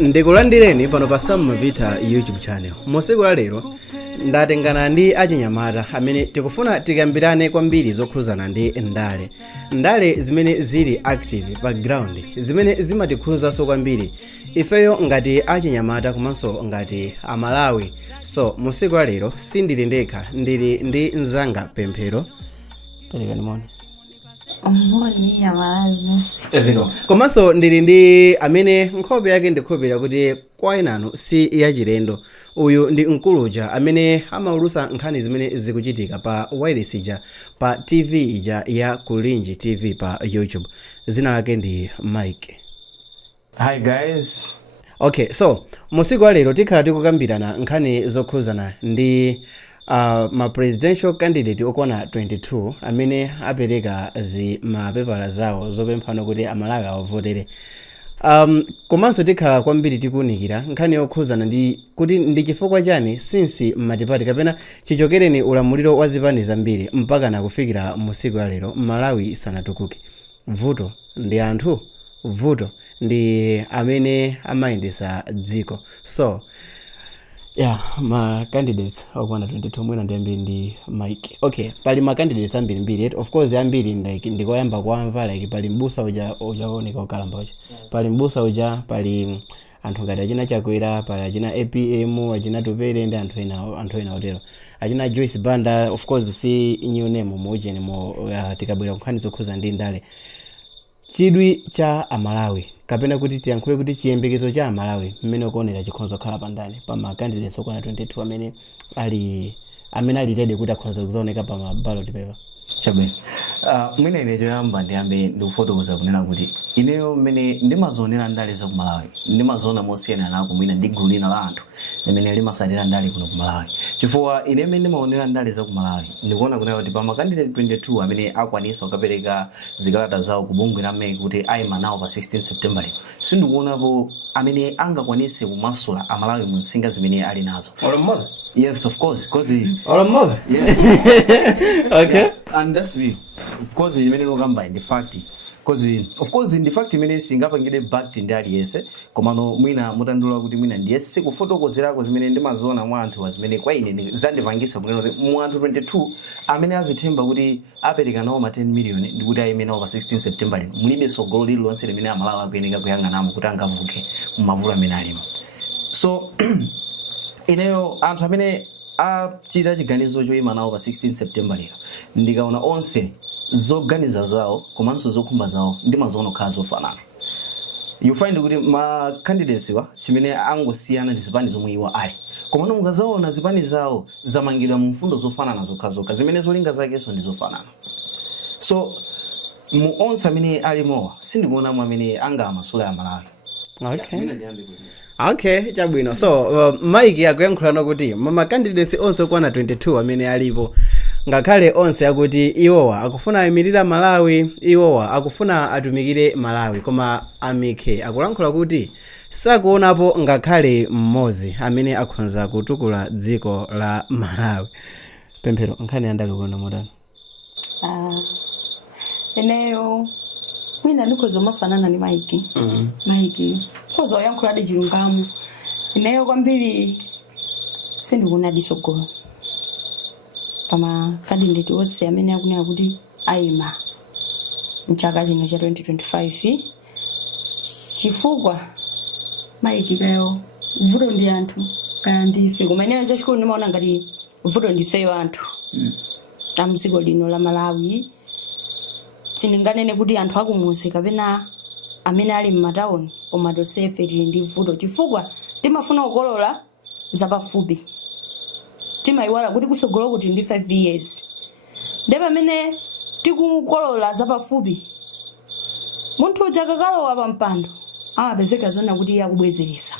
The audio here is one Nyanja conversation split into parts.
Ndikulandireni pano pa Sam Vita YouTube channel. Musiku la lero ndatengana ndi achinyamata amene tikufuna tikambirane kwambiri zokhuzana ndi ndale zimene zili active pa ground, zimene zimatikhuzanso kwambiri ifeyo ngati achinyamata komanso ngati Amalawi. So musiku la lero sindili ndekha, ndili ndi nzanga Pemphero. Pelekani moni. Moni ya Malawi musi. Komanso ndili ndi amene nkhope yake ndikhopera kuti kwa inanu si yachilendo. Uyu ndi Nkuluja amene amaulusa nkhani zimene zikuchitika pa wireless ija, pa TV ija ya Kulinji TV pa YouTube. Zina lake ndi Mike. Hi guys. Okay, so musiku wa lero tikhala tikukambirana nkhani zokhuzana ndi ma presidential candidate okwana 22 amene apereka mapepala zawo zopemphana kuti Amalawi awavotere. Komanso tikhala kwambiri tikuunikira nkhani yokhuzana ndi kuti ndi chifukwa chani since matipati kapena chichokereni ulamuliro wa zipani zambiri mpaka nakufikira musiku wa lero Malawi sanatukuke. Vuto ndi anthu, vuto ndi amene amayendesa dziko. So ma candidates okwana 22 mwina ndi ambiri ndi Mike. Okay, pali ma candidates ambiri. Of course ambiri ndikoyamba kuamva like pali mbusa ujaoneka ukalamba uja. Pali mbusa uja, pali anthu ngati achina Chakwera, pali achina APM, achina Tupere ndi anthu ena otero. Achina Joyce Banda, of course si new name mujeni tikabwera nkhani zokhuza ndi ndale. Chidwi cha Amalawi kapena kuti tiyankhule kuti chiyembekezo cha Amalawi mmene ukuonera chikhonzo khala pandani pa ma candidates okwana 22 amene ali ready kuti akhonza kuzaoneka pa ma ballot paper. Chabwino. Mwina ine choyamba ndiyambe ndikufotokoza kunena kuti ineyo mmene ndimazionera ndale za ku Malawi ndimaziona mosiyana nako mwina ndi gulu lina la anthu limene limasatira ndale kuno ku Malawi. Chifukwa ine mmene ndimaonera ndale za ku Malawi ndikuona kunena kuti pa ma candidate 22 amene akwanisa kukapereka zikalata zawo ku bungwe la MEC kuti ayima nawo pa 16 September lero, sindikuonapo amene angakwanise kumasula Amalawi mu nsinga zimene ali nazo. Almost. Yes, of course, because almost. Yes. Okay. Yeah, and that's we. Of course, you may not come by the fact. Because of course, in the fact, many singapore ngide back in that yes. Komano mwina mutandula kuti mwina ndiyese kufotokozera ko zimene ndimazona mwa anthu azimene kwa ine zandivangisa kunena mu anthu 22 amene azithemba kuti apereka nawo ma 10 million ndikuti ayime nawo pa 16 September lino. Mulibe sogolo lililonse limene Amalawi akuyeneka kuyang'anamo kuti angavuke mu mavuto amene alimo. So ineyo anthu amene achita chiganizo choyima nawo pa 16 September lero ndikaona onse zoganiza zawo komanso zokhumba zawo ndimazoona khala zofanana. You find kuti ma candidates wa chimene angosiyana ndi zipani zomwe iwo ali, komano mukazaona zipani zawo zamangidwa mu mfundo zofanana zokhazoka zimene zolinga zakenso ndi zofanana. So mu onse amene alimowa sindikuona mwa amene angamasula ya Malawi. Okay, chabwino. So Mike akuyankhulana kuti ma candidates onse okwana 22 amene alipo ngakhale onse akuti iwowa akufuna ayimirira Malawi, iwowa akufuna atumikire Malawi, koma amike akulankhula kuti sakuonapo ngakhale mmodzi amene akhonza kutukula dziko la Malawi. Pemphero nkhani yandali kuona modani. Eneyo mwina ndikhoza mafanana ni Mike. Mike khoza uyankhula de chilungamo. Ineyo kwambiri sindikuona disogolo pama candidate wose amene akunena kuti ayima mchaka chino cha 2025 chifukwa Mike kayo vuto ndi anthu kaya ndife, koma ineyo chachikulu ndimaona ngati vuto ndifeyo anthu tamdziko lino la Malawi. Sindinganene kuti anthu akumuzi kapena amene ali m'matauni, koma tonsefe tili ndi vuto chifukwa timafuna kukolola zapafupi. Timayiwala kuti kusogolo kuti ndi 5 years. Ndipo pamene tikukolola zapafupi munthu uja akakalowa pa mpando amapezeka zona kuti iye akubwezeresa.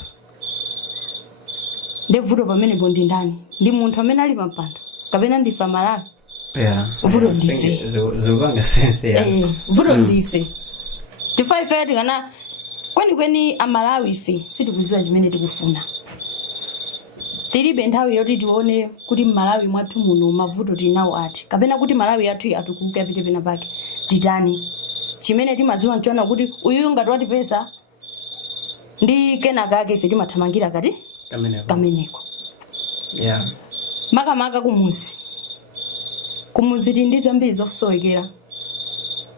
Ndi vuto pamene ndi ndani? Ndi munthu amene ali pa mpando kapena ndife Malawi? Yeah. Vuto ndife. Zubanga sense ya. Vuto ndife. Tifai fedi kana kweni Amalawi ife sitikuziwa chimene tikufuna. Tilibe nthawi yoti tione kuti Malawi mwathu muno mavuto tinawo ati kapena kuti Malawi yathu atukuke apite pena pake titani chimene timaziwa nchona kuti uyu ngati wati pesa ndi kenaka ake ife timathamangira kati kameneko yeah makamaka kumuzi ndi zambiri zosowekera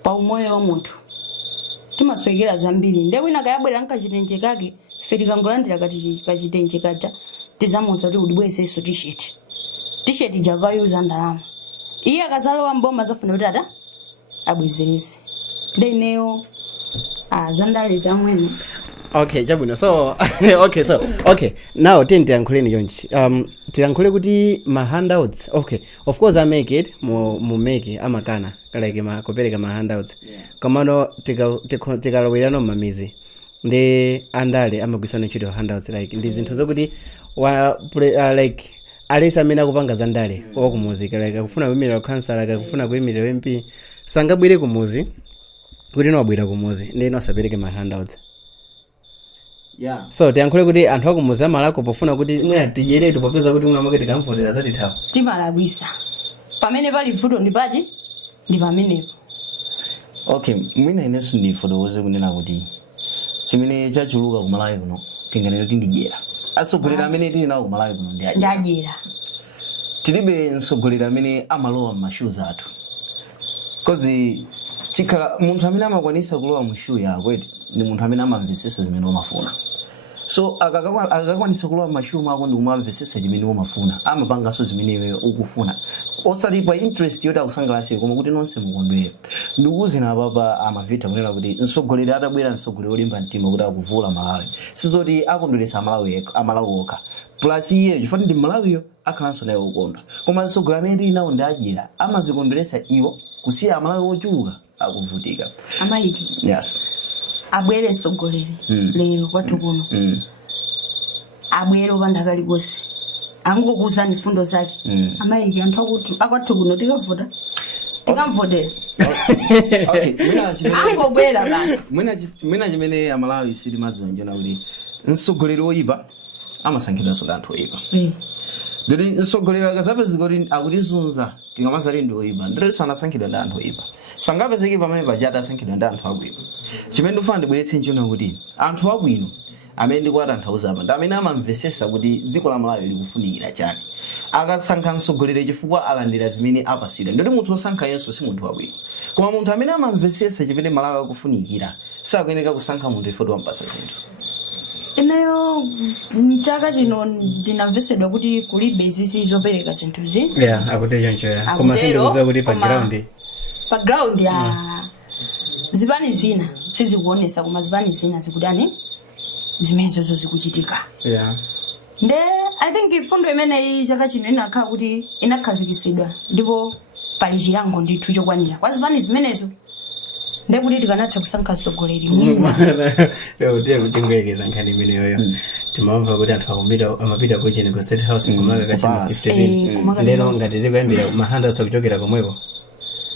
pa umoyo wa munthu timasowekera zambiri nde wina kayabwera nkachitenje kake ife tikangolandira kachitenje kaja tizamuza kuti udibwezeso t-shirt jakayuza ndalama iye akazalowa mboma zafuna kuti ata abwezerese nde ineyo zandale zamwene. Okay, chabwino. So okay. Now tiyankhuleni chonchi. Tiyankhule kuti ma handouts. Okay. Of course I make it mu make amakana like kupereka ma handouts. Komano tikalowirano mamizi. Ndi andale amagwisana ntchito handouts like ndi zinthu zokuti like alisa amene akupanga zandale wakumuzika like akufuna kuyimirira council like akufuna kuyimirira MP sangabwire kumuzi kuti nobwera kumuzi ndi nosapereke ma handouts. Yeah. So tiyankhule kuti anthu akumuzi amalako pofuna kuti mwina tijeretu popeza kuti muna mwake tikamvotera zatithawa timalakwisa pamene pali vuto ndi pamenepo. Okay, mwina inesu ndifotokoze kunena kuti chimene chachuluka kumalawi kuno tinganene kuti ndijera asogolera amene tili nawo kumalawi kuno ndi ajera tilibe msogolera amene amalowa m'mashoes athu kozi chikhala munthu amene amakwanisa kulowa mu shoe yako ndi munthu amene amamvesesa zimene umafuna. So akakwanisa kulowa m'mashoe mwako ndi kumamvesesa chimene umafuna amapanganso zimene iwe ukufuna osati pa interest yoti akusangalatse koma kuti nonse mukondwere. Ndikuwuzeni apapa amavita kunena kuti msogolere atabwera msogolere olimba mtima kuti akuvula Malawi sizoti akondweretsa Amalawi okha plus iye chifukwa ndi Malawiyo akhalanso naye ukondwa koma msogolere amene tili nawo ndi ajira amazikondweretsa iwo kusiya Amalawi ochuluka akuvutika. Amayiki. Yes. Abwere msogolere lero kwathu kuno abwere opanda kalikonse angokuwuzani fundo zake amayiki anthu akwathu kuno tikamvotera Okay, angobwera basi mwina chimene Amalawi silimadziwa njona kuti msogolere oyipa amasankhidwanso ndi anthu oyipa. Ndiri msogolere akazapezeka kuti akutizunza tingamazali ndi oyipa ndiri sanasankhidwa ndi anthu oyipa sangapezeke pamene pachata asankhidwa ndi anthu abwino. Chimene ndifuna ndibweretse njona kuti anthu abwino amene ndikuwatanthauza apa ndi amene amamvesesa kuti dziko la Malawi likufunikira chani akasankha msogolere chifukwa alandira zimene apasidwa ndoti munthu osankha yenso si munthu wabwino koma munthu amene amamvesesa chimene Malawi akufunikira sakuyeneka kusankha munthu ifoti wampasa zinthu. Ineyo mchaka chino ndinamvesedwa kuti kulibe izizi zopereka zinthuzi. Yeah, akuteja nchoya. Koma sindiuza kuti pa ground ya zibani zina sizikuonesa koma zibani zina zikudani zimenezo zikuchitika. Yeah. Nde I think ifundo imene chaka chino inakhala kuti inakhazikisidwa ndipo pali chilango ndithu chokwanira kwa zibani zimenezo. Nde kuti tikanatha kusankha msogoleri mwina. Leo kutengelekeza nkhani imene yoyo. Timamva kuti anthu amapita ku Jengo State House kumaka kachima 15. Ndeno ngati zikuyambira mahandouts akuchokera komweko.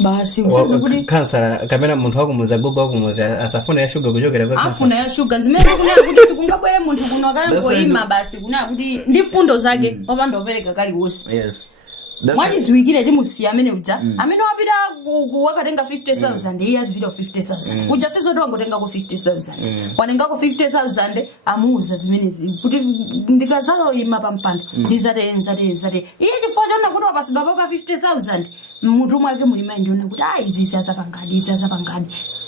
Basi msenzo kuti kansala kamena munthu wakumuza gogo wakumuza asafuna ya sugar kuchokera kwa kansala. Afuna ya sugar zimene kunena kuti sikungabwere munthu kuno akale koima basi kunena kuti ndi fundo zake opanda opereka kali wose. Yes. Mwachiziwikire timusiya amene uja amene wapita wakatenga 50,000 iye azipita 50,000 uja sizoto wangotenga ko 50,000 wanengako 50,000 amuuza zimenezi kuti ndikazalo ima pampanda ndizate iye chifukwa chaona kuti wakasidwa papa 50,000 mutu mwake mulima ndiona kuti izi azapangadi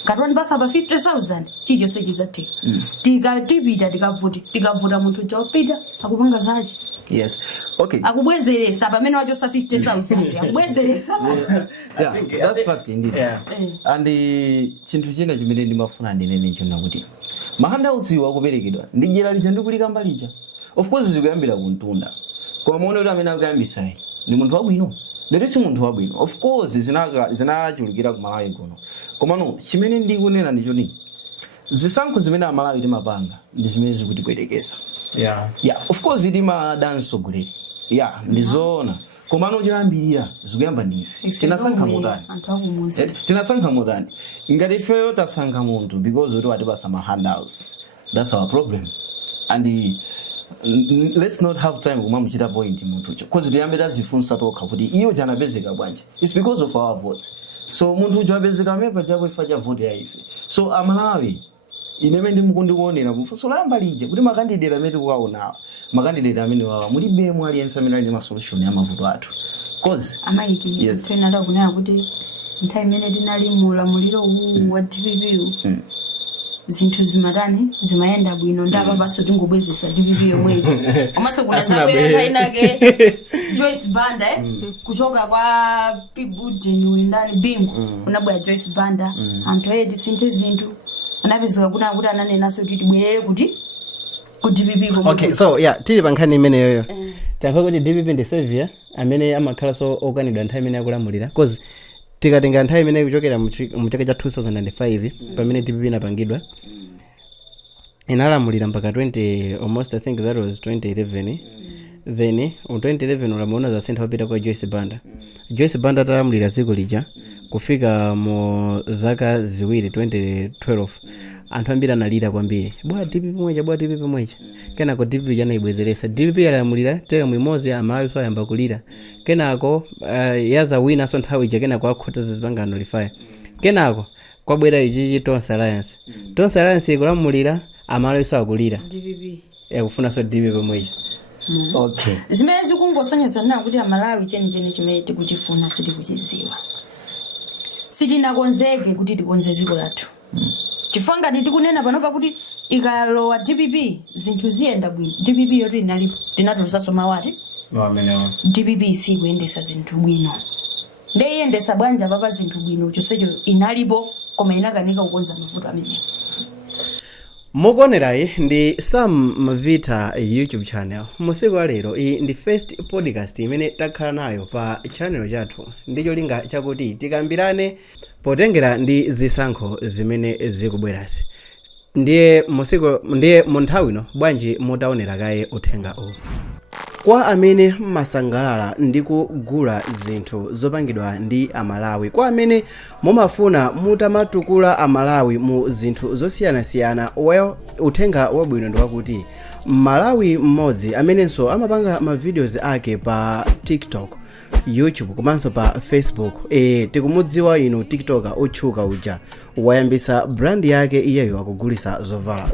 katwani basa pa 50,000 chicho sechizatheka tikatipita tikavota munthu chopita akupanga zachi. Yes. Okay. Akubwezeresa pamene wachosa 50,000 akubwezeresa basi. Yeah, that's fact indeed. Yeah. And chinthu china chimene ndimafuna ndinene chona kuti mahandouts akuperekedwa ndijera lija ndikulika lija. Of course zikuyambira kuntunda. Koma muone kuti amene akuyambisa ndi munthu wabwino. There is munthu wabwino. Of course zinachulukira ku Malawi kuno. Koma no chimene ndikunena ndicho ni zisankho zimene Amalawi timapanga ndi zimene zikutipwetekesa. Yeah, of course idima dance ogulere. Yeah, ndizoona. Koma no chambirira zikuyamba ndife. Tinasankha motani. Tinasankha motani. Ngati ifeyo tasankha munthu because oti watipasa ma handouts. That's our problem. And let's not have time kumamuchita point munthu because tiyambira zifunsa tokha kuti iyo janapezeka bwanji. It's because of our votes. So munthu uja apezeka mepa chako ifa cha vote ya ife. So Amalawi ine ndi mukundikuonera mufunso layamba lija kuti makandidate amene tikuwaonawa makandidate amene wawa mulibemo aliyense amene ali ndi masolution ya mavuto athu cause amaiki Yes. penata kunena kuti nthawi imene tinali mulamuliro uwu wa DPP zinthu zimatani zimayenda bwino ndapapanso tingobwezesa DPP yomweji komanso kuna zabwera nthawi nake Joyce Banda kuchoka kwa People Genuine ndani bingu kunabwera Joyce Banda anthu edi sinthe zinthu anapezeka kuna kuti ananenaso kuti tibwerere kuti ku DPP komwe. Okay, so yeah, tili pa nkhani imeneyo tankha kuti DPP ndi savior amene amakhala so okanidwa nthawi imene akulamulira cause tikatenga nthawi imene kuchokera mu chaka cha 2005 pamene DPP inapangidwa inalamulira mpaka 20 almost I think that was 2011 then in 2011 ulamuona za sentha wapita kwa Joyce Banda. Joyce Banda atalamulira dziko lija kufika mu zaka ziwiri 2012 anthu ambiri analira kwambiri bwa DPP mwecha kenako DPP janaibwezeresa DPP yalamulira tera mwimozi amalawi so ayamba kulira kenako yaza wina so nthawi ija kenako akhota zipangano lifaya kenako kwabwera ichi Tonse Alliance ikulamulira amalawi so akulira DPP yakufuna so DPP mwecha. okay zimene zikungosonyeza na kuti amalawi chenicheni chimene tikuchifuna sitikuchiziwa sitinakonzeke kuti tikonze dziko lathu chifukwa ngati tikunena panopa kuti ikalowa DPP zinthu ziyenda bwino DPP yoti inalipo tinatulusaso mawati DPP sikuyendesa zinthu bwino ndeyiyendesa bwanja papa zinthu bwino chonsecho inalipo koma inakanika kukonza mavuto amenewo. mukuonerayi ndi Sam Mavita YouTube channel. Musiku wa lero iyi ndi first podcast imene takhala nayo pa channel chathu ndi cholinga chakuti tikambirane potengera ndi zisankho zimene zikubwerasi. Ndiye mu nthawi ino bwanji mutaonera kaye uthenga uwu. Kwa amene masangalala ndi kugula zinthu zopangidwa ndi amalawi, kwa amene mumafuna mutamatukula amalawi mu zinthu zosiyanasiyana, uthenga wabwino ndi wakuti Malawi mmodzi amenenso amapanga ma videos ake pa TikTok, YouTube komanso pa Facebook. Tikumudziwa ino TikToker otchuka uja wayambisa brand yake iyeyo akugulisa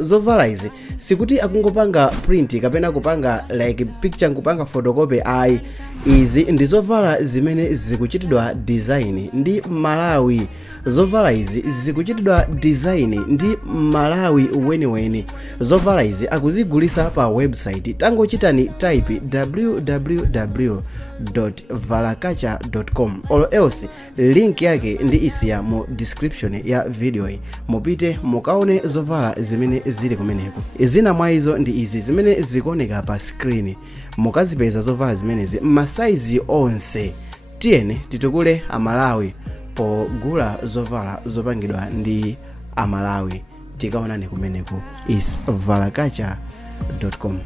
zovala izi sikuti akungopanga print kapena kupanga like picture kupanga photocopy ayi. Izi ndi zovala zimene zikuchitidwa design ndi Malawi. Zovala izi zikuchitidwa design ndi Malawi weniweni. Zovala izi akuzigulisa pa website. Tangochitani type www.valakacha.com or else link yake ndi isiya mu description ya video hii. Mupite mukaone zovala zimene zili kumeneko. Zina mwa izo ndi izi zimene zikuoneka pa screen. Mukazipeza zovala zimenezi masaizi onse. Tiyeni titukule amalawi pogula zovala zopangidwa ndi amalawi. Tikaonane kumeneko is valakacha.com.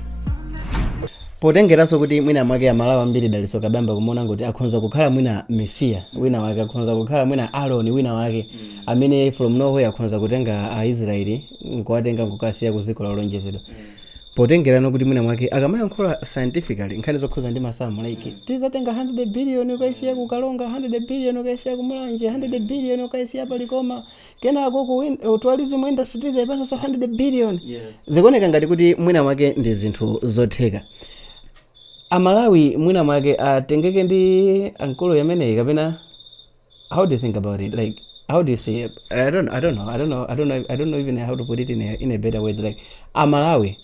Potengeraso kuti mwina mwake amalawi ambiri daliso kabamba kumona ngoti akhonza kukhala mwina Mesiya wina wake, akhonza kukhala mwina Aaron wina wake amene from nowhere akhonza kutenga Aisraeli nkuwatenga nkukasiya ku dziko la ulonjezedwa. Potengerano kuti mwina mwake akamayankhula scientifically nkhani zokhuza ndi masamu like tizatenga 100 billion ukaisiya ku Kalonga, 100 billion ukaisiya ku Mulanje, 100 billion ukaisiya palikoma, kenako ku tourism industry zaipasa so 100 billion. Zikuoneka ngati kuti mwina mwake ndi zinthu zotheka. Amalawi mwina mwake atengeke ndi ankolo yameneyi kapena how do you think about it? Like how do you say it? I don't know even how to put it in a better words. Like Amalawi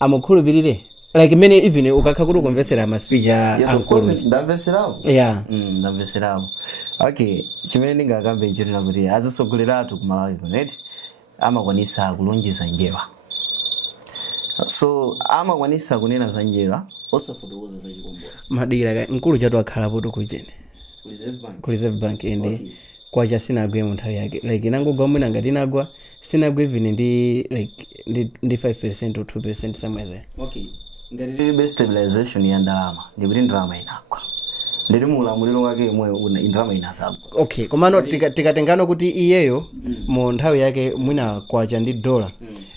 amukhulupirire like many even ukakha kuti ukumvesera ma speech ya yes of course ndamveserawo ndamveserawo. Okay, chimene ndingakambe ichonera kuti azisogoleratu ku Malawi connect amakwanisa kulonjeza njera. So amakwanisa kunena za njera osafotokoza za chikombolo madira nkulu chatu akhala poto kuchene ku Reserve Bank ende kwacha sinagwe mu nthawi yake like inangogwa mwina ngati inagwa sinagwe even ndi like ndi 5% or 2% somewhere there. Okay, ngati best stabilization ya ndalama ndikuti ndalama inagwa ndiri mulamuliro wake mwe ndalama inazagwa. Okay, komano tikatengano kuti iyeyo mu nthawi yake mwina kwacha ndi dollar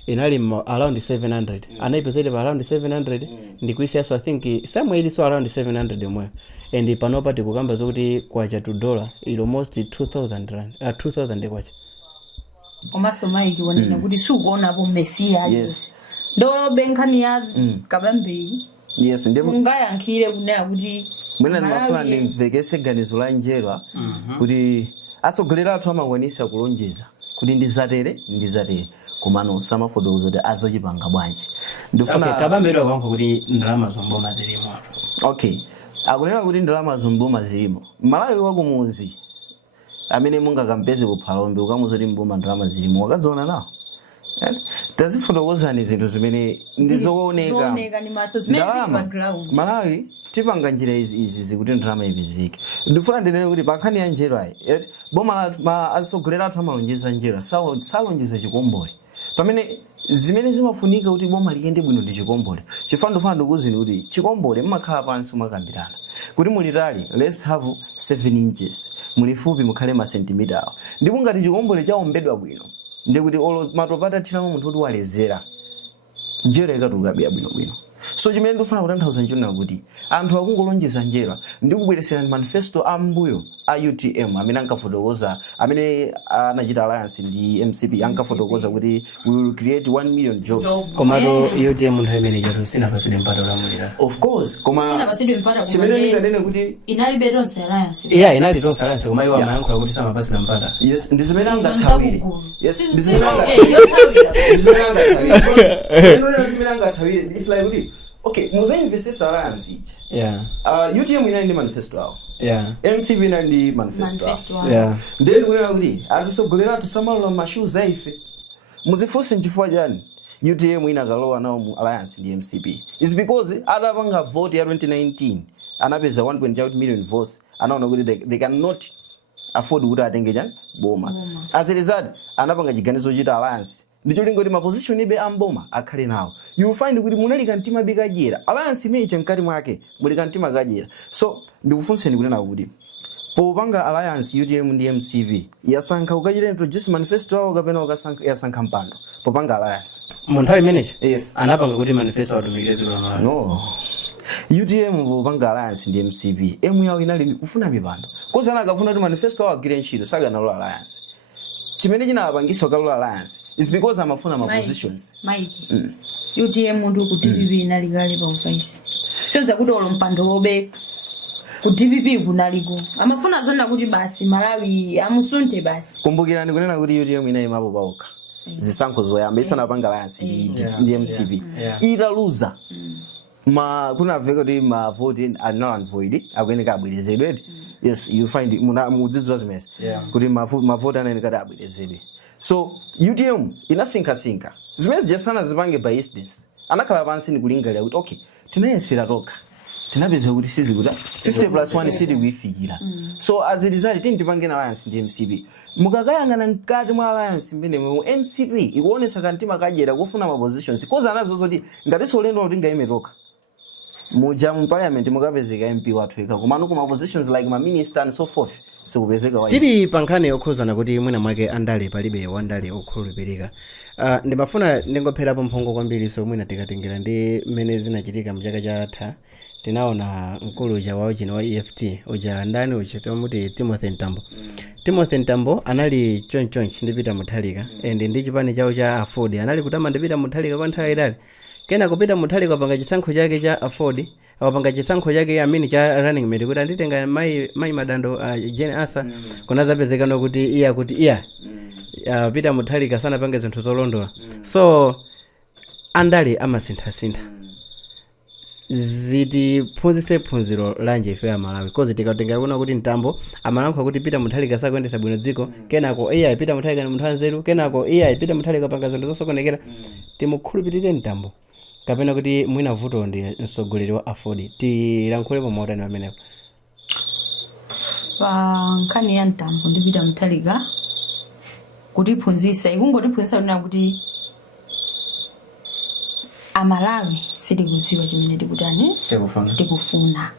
inali around 700 anaipezete pa around 700 ndikuisiya so I think somewhere so around 700 mwe and panopa tikukamba zokuti kwacha $2 almost 2000 rand 2000 kwacha komanso maiki wanena kuti sukuonapo mesiya Yes. ndo benkhani ya kabambei yes ndimo ungayankhire kunena kuti mwina ndimafuna ndimvekese ganizo la njerwa kuti asogolera athu amakwanisa kulonjeza kuti ndizatere komano samafotokoza kuti azochipanga bwanji ndifuna kabambedwa kwankho kuti ndalama zomboma zilimo okay akunena kuti ndalama zomboma zilimo Malawi wakumuzi amene mungakampeze kuphalombe ukamuzoti mboma ndalama zilimo wakaziona nawo tazifotokozani zinthu zimene ndizooneka ni maso zimene zili pa ground. Malawi tipanga njira izi zikuti ndalama ipezeke ndifuna ndinene kuti pankhani ya njerwa boma la asogolera athu amalonjeza njerwa salonjeza chikombole pamene zimene zimafunika kuti boma liyende bwino ndi chikombole chifukwa ndifuna ndikuzini kuti chikombole mmakhala pansi mwakambirana kuti mulitali let's have 7 inches mulifupi mukhale masentimitala awo ndipo ngati chikombole chaombedwa bwino ndikuti olo matopata thiramo munthu kuti walezera njerwa ikatuluka bwino so chimene ndifuna kutanthauza nchona kuti anthu akungolonjeza njerwa ndikubwereserani manifesto ambuyo a UTM amene ankafotokoza amene anachita alliance ndi MCP ankafotokoza kuti we will create 1 million jobs komato UTM nthawi imene chatu sinapasidwe mpata ulamulira of course koma sinapasidwe mpata chimene ndinganene kuti inalibe tonse alliance inali tonse alliance koma iwo amayankhula kuti samapasidwe mpata yes ndi zimene angathawire yes ndi zimene angathawire it's like kuti okay muzainvestisa alliance ija UTM inali ndi manifesto awo MCP inali ndi manifesto awo then kunena kuti azisogolera athu samalula mashoes aife muzifunse nchifukwa chani UTM inakalowa nawo mu alliance ndi MCP is because adapanga vote ya 2019 anapeza 1.8 million votes anaona kuti they cannot afford kuti atenge chani boma as a result anapanga chiganizo chita alliance ndicho lingo kuti maposition ibe amboma akhale nawo you will find kuti munalika mtima bikajera alliance imeche mkati mwake mulika mtima kajera so ndikufunseni kunena kuti popanga alliance UTM ndi MCP yasankha ukachita introduce manifesto awo kapena yasankha mpando popanga alliance munthawi imenechi yes anapanga kuti manifesto atumikire dziko la Malawi no UTM popanga alliance ndi MCP emu yawo inali kufuna mipando koza anakafuna kuti manifesto awo agire ntchito sakanalola alliance chimene chinapangisa ukalola alliance is because amafuna ma positions Mike UTM muntu ku DPP inalikale pa ufaisi senza kuti olo mpando wobe ku DPP kunaliko amafuna zonna kuti basi Malawi amusunte basi kumbukirani kunena kuti UTM inayimapo paokha zisankho zoyamba isanapanga alliance ndi MCP italuza kunamveka kuti ma vote are null and void akuyeneka abwerezedwe yes you find mudzidziwa zimene kuti ma vote anayeneka kuti abwerezedwe so UTM inasinkhasinkha zimene zijasana zipange by incidence anakhala pansi ndikulingalira kuti okay tinayesera tokha tinapeza kuti sizikuta 50+1 sidi kuifikira so as a result tipange na alliance ndi MCP mukakayangana mkati mwa alliance mbene MCP ikuonesa kantima kajera kufuna ma positions koza anazo zoti ngati solendo kuti ngaime tokha muja mu parliament mukapezeka MP wathu eka komano kuma positions like ma minister and so forth sikupezeka wayi tili pankhani yokhuzana kuti mwina mwake andale palibe wandale okhulupirika ndimafuna ndingopherapo mphongo kwambiri so mwina tikatengera ndi mmene zinachitika mchaka chatha tinaona mkulu uja wa ujini wa EFT uja ndani uchita muti Timothy Ntambo anali chonchonchi ndi Peter Mutharika ndi chipani chawo cha Afford anali kutama ndi Peter Mutharika kwa nthawi itali kena kupita Mutharika apanga chisankho chake cha Afford apanga chisankho chake amini cha running mate kuti anditenga mai madando Jane Asa kuna zapezekano kuti iya Peter Mutharika sana pange zinthu zolondola so andale amasintha zitiphunzitse phunziro lanje ife ya Malawi kozi tikatenga kuna kuti Ntambo amalankhula kuti Peter Mutharika sakuendesa bwino dziko kenako Peter Mutharika ni munthu anzeru kenako Peter Mutharika panga zinthu zosokonekera timukhulupirire Ntambo kapena kuti mwina vuto ndi mtsogoleri wa Afford tilankhulepo mautani amenepo pa nkhani ya Ntambo ndi Peter Mutharika kutiphunzitsa ikungotiphunzitsa kuti Amalawi sitikuziwa chimene tikutani tikufuna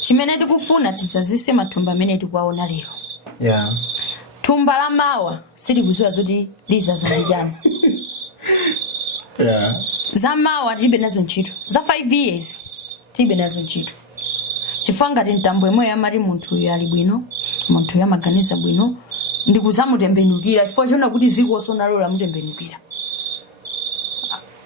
chimene tikufuna tisazise mathumba amene tikuwaona lero thumba la mawa sitikuziwa zoti lizazalijana za mawa tilibe nazo ntchito za 5 years tilibe nazo ntchito chifukwa ngati Ntambo yemwe amati munthu ali bwino munthu amaganiza bwino ndikuzamutembenukira chifukwa chona kuti ziko sonalola mutembenukira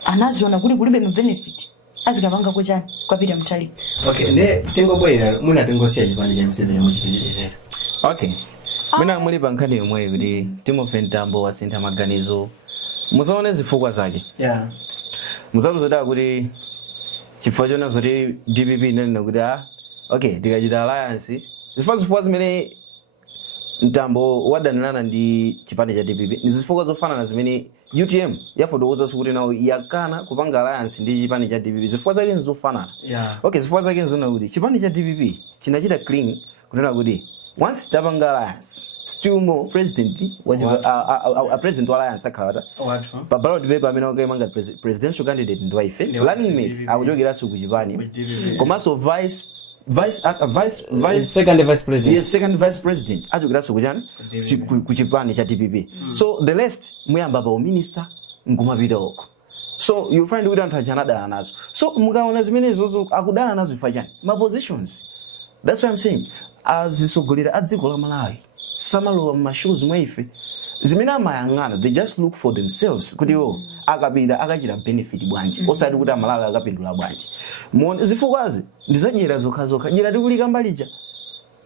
anaziona kuti kulibe benefit azikapanga kuchani kwapita mtaliko. Okay, ne tingobwera muna tingosiya chipande cha msebe muchipitizera. Okay, mina muli pankhani yomwe kuti Timothy Tambo wasintha maganizo muzaone zifukwa zake. Yeah. Muzaluzoda kuti chifukwa chona zoti DPP inanena kuti okay tikachita alliance zifukwa zimene Tambo wadanirana ndi chipande cha DPP ni zifukwa zofanana zimene UTM yafotokoza kuti nawo yakana kupanga alliance ndi chipande cha DPP zifukwa zake nzofanana. Yeah. Okay, zifukwa zake nzona kuti chipande cha DPP chinachita clean kunena kuti once tapanga alliance still more president a president wa alliance akhalata pa ballot paper amene akayimanga presidential candidate ndi wife running mate akuchokeraso ku chipani komanso second vice president. Yes, second vice president achokeraso kuchani ku chipani cha DPP. So the rest muyamba pa minister ngumapita oko. So you find kuti anthu achanadana nazo. So mukaona zimene zozo akudana nazo ifa chani ma positions. That's what I'm saying. Azisogolera adziko la Malawi samalowa mashoes mwaife zimene amayang'ana, they just look for themselves kuti akapita akachita benefit bwanji osati kuti Malawi akapindula bwanji. Zifukwazi ndizajera zokha jera tikulika mbalija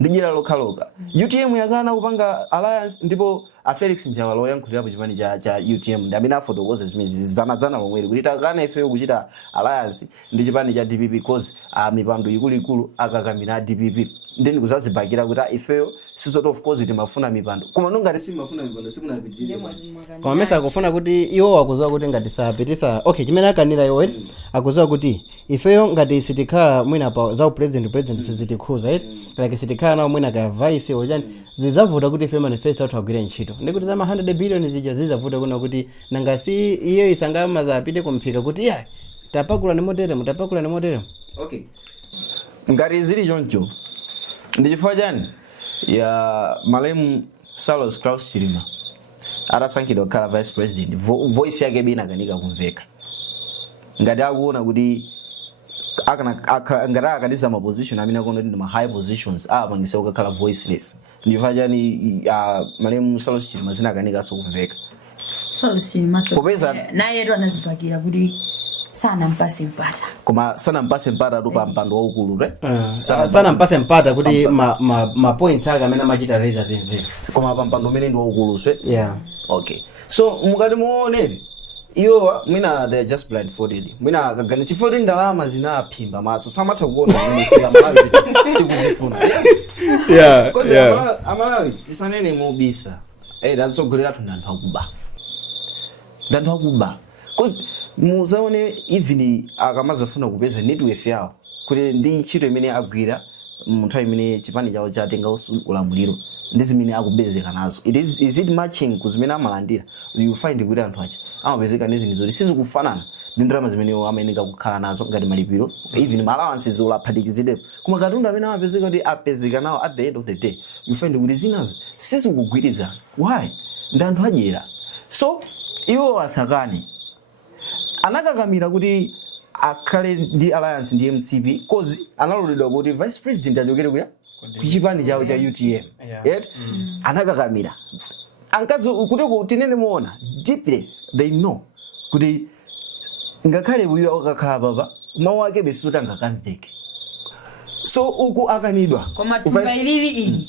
ndijera lokaloka. UTM yakana kupanga alliance ndipo a Felix Njawalo yankhulirapo chipani cha UTM ndamene afotokoza zimene zanadzana lomweli kuti takana ife kuchita alliance ndi chipani cha DPP because mipando ikuluikulu akakamira DPP ndeni kuzazibakira kuti ifeyo sisot of course timafuna mipando koma nongati simafuna mipando simunapitirire mwachi koma mesa akufuna kuti iwo akuzowa kuti ngati sapitisa okay chimene akanira iwo akuzowa kuti ifeyo ngati sitikhala mwina pa za president sizitikhuza like sitikhala nawo mwina ka vice ochani zizavuta kuti ife manifesto athu agwire ntchito ndikuti za 100 billion zija zizavuta kuna kuti nangasi iyo isangama zapite kumphika kuti ya tapakula ni motere. Okay, ngati zili choncho ndi chifukwa chani ya malemu Saulos Klaus Chilima atasankhidwa kukhala vice president voice yake bina kanika kumveka ngati akuona kuti ngati akadiza ma position amene akuona ndi ma high positions apangisa kukhala voiceless ndi chifukwa chani malemu Saulos Chilima zina kanika so kumveka. Saulos Chilima naye ndo anazipakira kuti sana mpase mpata koma sana mpase mpata tu pa mpando waukulu sana mpase mpata kuti ma points aka amene amachita raise zimveka koma pa mpando umene ndi waukulu swe. Yeah. Okay, so mukati muoneti iwo mwina they just blindfolded mwina akagani chifukwa ndalama zinaphimba maso samatha kuona zimene sila Malawi tikuzifuna. Yes. Yeah. Because Malawi tisanene mobisa dasogolera tu ndanthu akuba because muzaone even akamazafuna kupeza network yawo kuti ndi ntchito imene agwira munthu imene chipani chawo chatenga ulamuliro ndi zimene akubezeka nazo is it matching kuzimene amalandira you find kuti anthu acha amapezeka ndi zinthu zoti sizikufanana ndi ndalama zimene amayeneka kukhala nazo ngati malipiro even ma allowances ulaphatikizidwe koma katundu amene amapezeka kuti apezeka nawo at the end of the day you find kuti zinazo sizikugwirizana. Why? Ndi anthu adyera. So iwo asakani anakakamira kuti akhale ndi alliance ndi MCP cause analoledwa kuti vice president achokere kuya kuchipani chawo cha UTM. Yet anakakamira ankadzo kuti tinene muona deeply they know kuti ngakhale uyo akakhala baba mawu ake besoti angakamveke. So uku akanidwa koma tumba ilili ili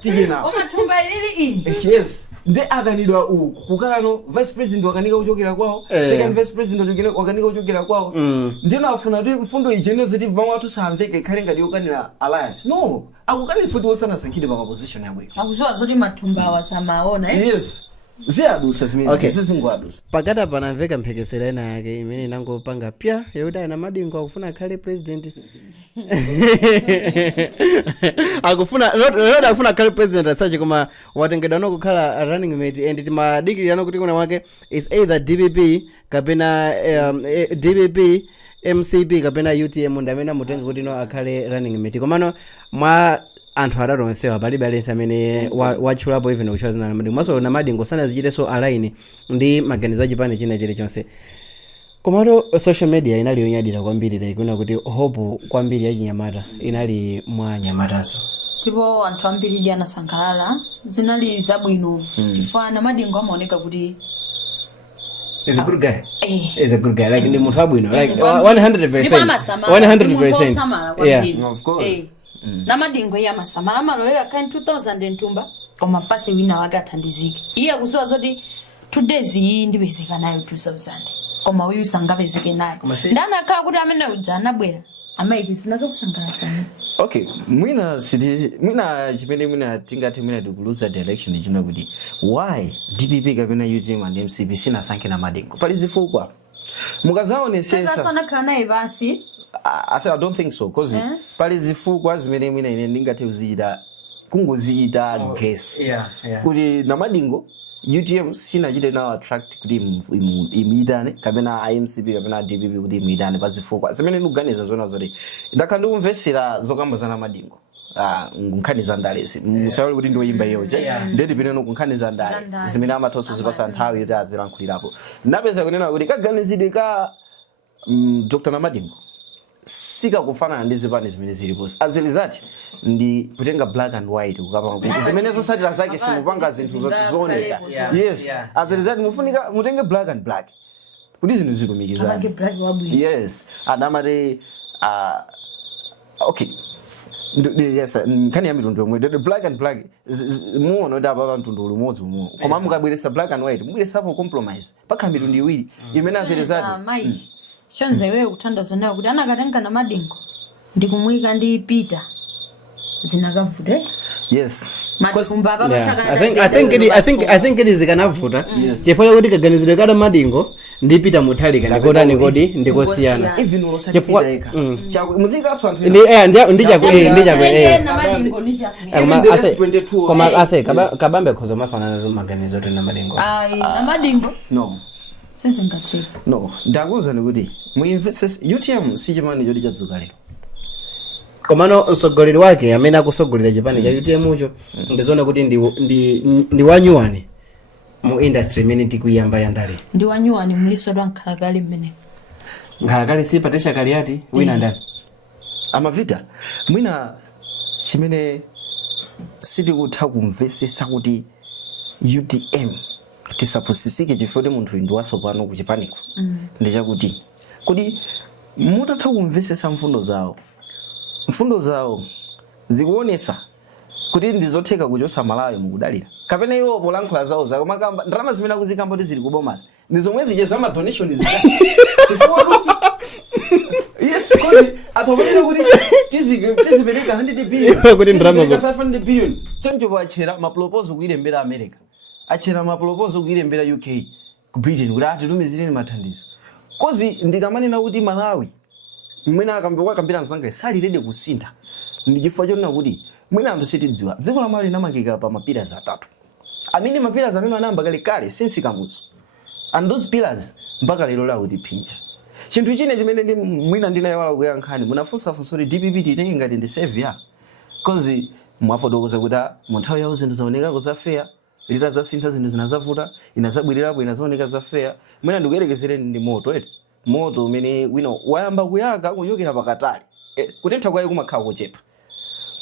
tije now koma tumba ilili ili yes ndi akanidwa uku kukhala no vice president wakanika kuchokera kwawo second vice president wakanika kuchokera kwawo ndino afuna kuti mfundo icheno ziti vamwe watu samveke khale ngati yokanira alliance no akukanira futi osana sankhide pa position yabwe akuzowa zoti matumba wasamaona yes ziadusa zimene Okay. zisingwadusa pakati panamveka mphekesera ina yake imene inangopanga pya yekuti ana madingo akufuna akhale president akufuna akhale president asachi koma watengedwa nokukhala running mate and timadikirira nokuti kuna wake is either DPP kapena DPP MCP kapena UTM ndamene amutenga kuti no akhale running mate komano mwa anthu atatu onsewa palibe alense amene watchulapo even kuchwa zina namadingo maso namadingo sana zichite so align ndi maganizo achipani china chilichonse komaro social media inali yonyadira kwambiri like kuna kuti hope kwambiri ya chinyamata inali mwa nyamataso tipo anthu ambiri ndi anasangalala zinali zabwino chifukwa Namadingo amaoneka kuti is a good guy. eh Is a good guy. Like ndi munthu abwino. Like Ndipo ambiri. 100%. Ndipo amasamala. Ndi munthu 100%. osamala kwambiri. Of course. Namadingo iye amasamala amalolera kani 2000 ntumba koma pasi wina wake athandizike iye akuziwa zoti 2 days iyi ndipezeka nayo 2000 koma uyu sangapezeke nayo ndanakhala kuti amene uja anabwera amaiki sinakakusangalasani. Okay, mwina chimene mwina tingati mwina tikuluza direction china kuti why DPP kapena UTM and MCP sinasankhe Namadingo pali zifukwa mukazaonesesa anakhala naye basi. I don't think so because pali zifukwa zimene mwina ine ndingathe kungozita guess kuti Namadingo UTM sinachite nawo attract kuti imuyitane kapena IMCP kapena DPP kuti imuyitane pa zifukwa zimene ndikuganiza zona zoti ndakhala ndikumvesera zokamba za Namadingo nkhani za ndalesi musawali kuti ndiwoyimba iyoje ndedi pineno kunkhani za ndale zimene amathoso zipasa nthawi kuti azilankhulirapo napeza kunena kuti kaganizidwe ka Dr. Namadingo sikakufanana ndi zipani zimene zilipo azilizati ndi kutenga black and white kukapa zimene zosatira zake simupanga zinthu zooneka yes azilizati mufunika mutenge black and black kuti zinthu zikumikizana yes adamati okay yes nkhani ya mitundu yomwe the black and black muone kuti apa mtundu umodzi umwe koma mukabweresa black and white mubweresapo compromise pakha mitundu iwiri imene azilizati chonza iwewe kuthandaza nayo kuti anakatenga Namadingo ndikumwika ndi Peter zinakavute. Yes. Matumba baba I think it is kanavuta chifukwa kuti kaganizidwe ka Namadingo ndi Peter Mutharika ndikotani kodi ndikosiyana even usafika eka muzika aso anthu ndi chakwe Namadingo ndi chakwe koma ase kabambe khoza mafanana maganizo to Namadingo Namadingo no sense ngati no ndakuza ndikuti muinvest UTM sichimani choti chadzuka lero komano msogoleri wake amene akusogolera chipani cha UTM ucho ndizoona kuti ndi wanyuwani mu industry imene tikuyamba yandale ndi wanyuwani muliso lwa nkhalakale mmene nkhalakale si patesha kaliati wina ndani amavita mwina chimene sitikutha kumvesesa kuti UTM tisapusisike chifukwa kuti munthu ndi wasopano kuchipaniko ndichakuti kuti mutatha kumvesesa mfundo zawo zikuonesa kuti ndizotheka kuchosa malayo mukudalira kapena iwo polankhula zawo zako makamba ndalama zimene akuzikamba kuti zili kubomasa ndi zomwe zicheza ma donation chifukwa yes because atomenera kuti tizipereka 100 billion kuti ndalama zo 500 billion choncho pachera ma proposal kuilembera America achera ma proposal kuilembera UK ku Britain kuti atitumizireni mathandizo kozi ndikamanena kuti Malawi mwina akambira nsanga sali ready kusintha ndi chifukwa chonena kuti mwina anthu sitidziwa dziko la Malawi linamangika pa mapillars atatu amene mapillars amene anayamba kale since kamuzu and those pillars mpaka lero lawo tipinja chinthu chine chimene ndi mwina ndinayawala kuyankhani munafunsa kuti DPP titenge ngati ndi savior cause mwafotokoza kuti mu nthawi yawo zinthu zaoneka kuzafair lita zasintha zinthu zinazavuta inazabwirirapo inazaoneka zafair mwina ndikuyerekezereni ndi moto umene wayamba kuyaka kuchokera pakatali kutentha kwaye kumakhala kuchepa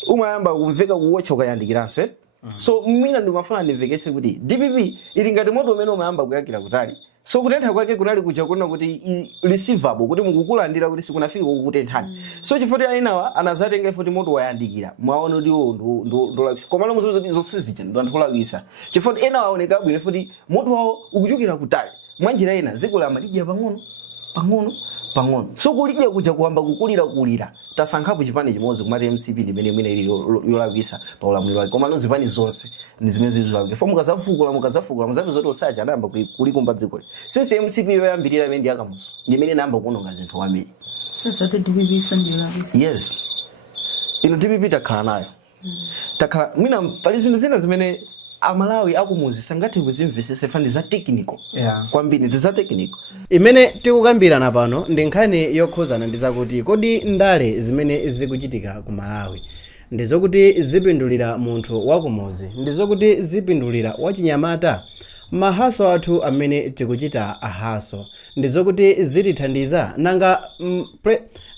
umayamba kumveka kuwotcha ukayandikiranso so mwina ndimafuna ndimvekese kuti DPP ili ngati moto umene umayamba kuyakira kutali so kutentha kwake kunali kuja kuona kuti receivable kuti mukukulandira kuti sikunafika kukutenthani so chifukwa ainawa anazatenga futi moto wayandikira mwaona kuti ndo komano muzozo zosizija ndo antholakisa chifukwa ena waoneka bwino futi moto wawo ukuchokera kutali mwanjira ina ziko la malija pang'ono so kulija kuja kuamba kulira tasankhapo chipani chimodzi kumati MCP ndimene mwina ili yolakisa pa ulamuliro wake komano zipani zonse ndi zimene zizulake fo mukazafukula muzabe zoti osaja anayamba kulikumba dziko since MCP yoyambirira imene ndi akamuso ndimene nayamba kuononga zinthu kwambiri sasa DPP so ndi yolakisa yes ino DPP takhala nayo takhala mwina pali zinthu zina zimene amalawi akumuzi sangati kuzimvesese fandi za technical kwambiri za technical imene tikukambirana pano ndi nkhani yokhuzana ndi zakuti kodi ndale zimene zikuchitika ku Malawi ndizokuti zipindulira munthu wakumuzi ndizokuti zipindulira wachinyamata mahaso athu amene tikuchita ahaso ndizokuti zitithandiza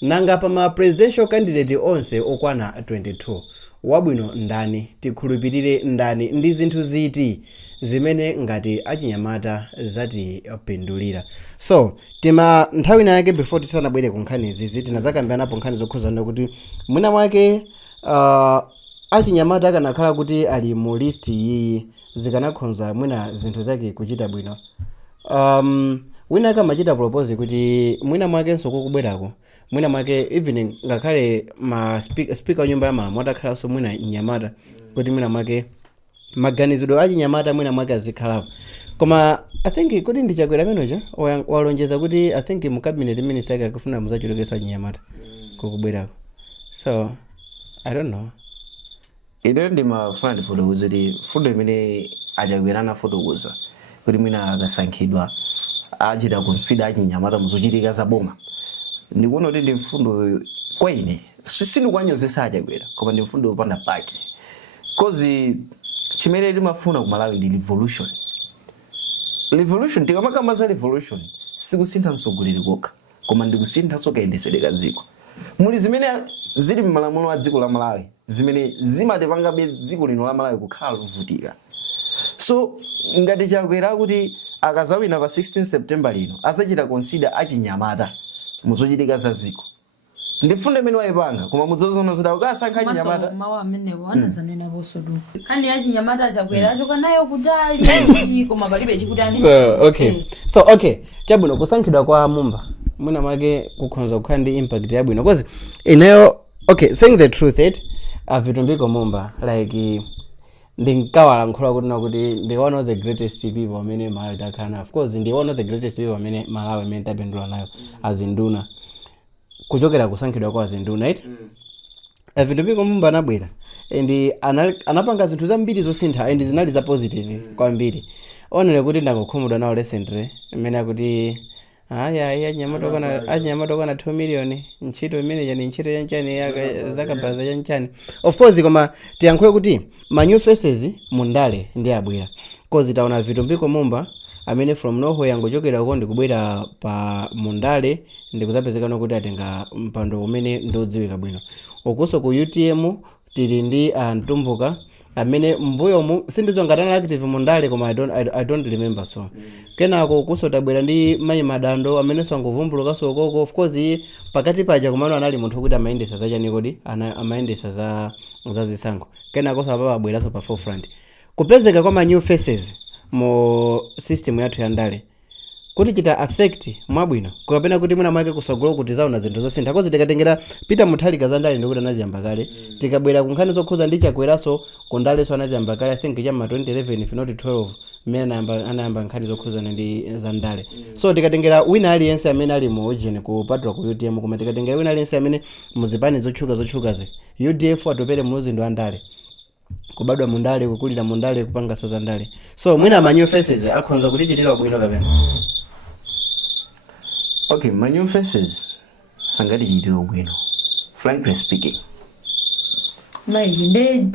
nanga pa ma presidential candidate onse okwana 22 wabwino ndani, tikhulupirire ndani, ndi zinthu ziti zimene ngati achinyamata zatipindulira. So tima nthawi yake before tisanabwere ku nkhani izizi tinazakambiranapo nkhani zokhuzana kuti mwina mwake achinyamata akanakhala kuti ali mu list iyi zikanakhonza mwina zinthu zake kuchita bwino. Wina akamachita propose kuti mwina mwakenso kukubwerako mwina mwake even ngakhale ma speaker wa nyumba ya malamulo atakhalanso mwina nyamata kuti mwina mwake maganizidwe achinyamata mwina mwake azikhalapo. Koma I think kuti ndi Chakwera ameneja walonjeza kuti I think mu cabinet minister yake akufuna muzachulukitsa achinyamata kukubwerako. So I don't know. Ine ndimafuna ndifotokoze kuti fundo imene Achakwera anafotokoza kuti mwina akasankhidwa achita konsida achinyamata muzochitika zaboma. Ndikuona kuti ndi mfundo kwa ine sindikuwanyozesa Achakwera koma ndi mfundo yopanda pake. Kozi chimene timafuna ku Malawi ndi revolution tikamakamba za revolution sikusintha mtsogoleri kokha koma ndikusinthanso kayendetsedwe ka dziko. Muli zimene zili m'malamulo a dziko la Malawi zimene zimatepangabe dziko lino la Malawi kukhala lovutika. So ngati Chakwera kuti akazawina pa 16 September lino asachita consider achinyamata muzochitika za dziko. Ndifuna imene wayipanga koma mudzozona zida ukasankha achinyamata mawa amenewo anazanena bosodu kani achinyamata Achakwera achoka nayo kutali koma palibe chikutani. So okay chabwino kusankhidwa kwa Mumba mwina mwake kukhonza kukhala ndi impact yabwino because ineyo saying the truth Vitumbiko Mumba like ndinkawala kuti ndi one of the greatest people amene Malawi takhala nayo. Of course ndi one of the greatest people amene Malawi amene tapindula nayo azinduna kuchokera kusankhidwa kwa azinduna right. Vitumbiko Mumba anabwera and anapanga zinthu zambiri zosintha and zinali za positive kwambiri. Onere kuti ndakukhumudwa nawo recently imene akuti anyamata okwana 2 million ntchito imene ni ntchito yanchani zakabaza yanchani. Of course koma tiyankhule kuti ma new faces mundale ndi abwera cause taona Vitumbiko Mumba amene from nowhere yangochokera uko ndikubwera pa mundale ndikuzapezekana kuti atenga mpando umene ndodziwika bwino. Okuso ku UTM tili ndi Ntumbuka amene mbuyo mu sindizongatana active mundale koma I don't remember so. Kenako kusotabwera ndi Mayi Madando amene sangovumbuluka sokoko. Of course pakati paja kumano anali munthu kuti amayendesa za chani kodi amayendesa za zisankho. Kenako sababa abweraso pa forefront kupezeka kwa ma new faces mu system yathu ya ndale kuti chita affect mwabwino kapena kuti mwina mwake kusogolo kuti zaona zinthu zosintha kozi tikatengera Peter Mutharika za ndale ndikuti anaziyamba kale tikabwera kunkhani zokhuza ndi Chakweraso kundaleso anaziyamba kale I think chama 2011 if not 12 mmene anayamba nkhani zokhuza ndi za ndale. So tikatengera wina aliyense amene ali mu origin kupatula ku UTM koma tikatengera wina aliyense amene muzipani zotchuka ze UDF atopere muzindo wa ndale kubadwa mundale kukulira mundale kupanga so za ndale. So mwina ma new faces akhonza kuti chitira bwino kapena. My new faces sangati chitira bwino frankly speaking. Mayi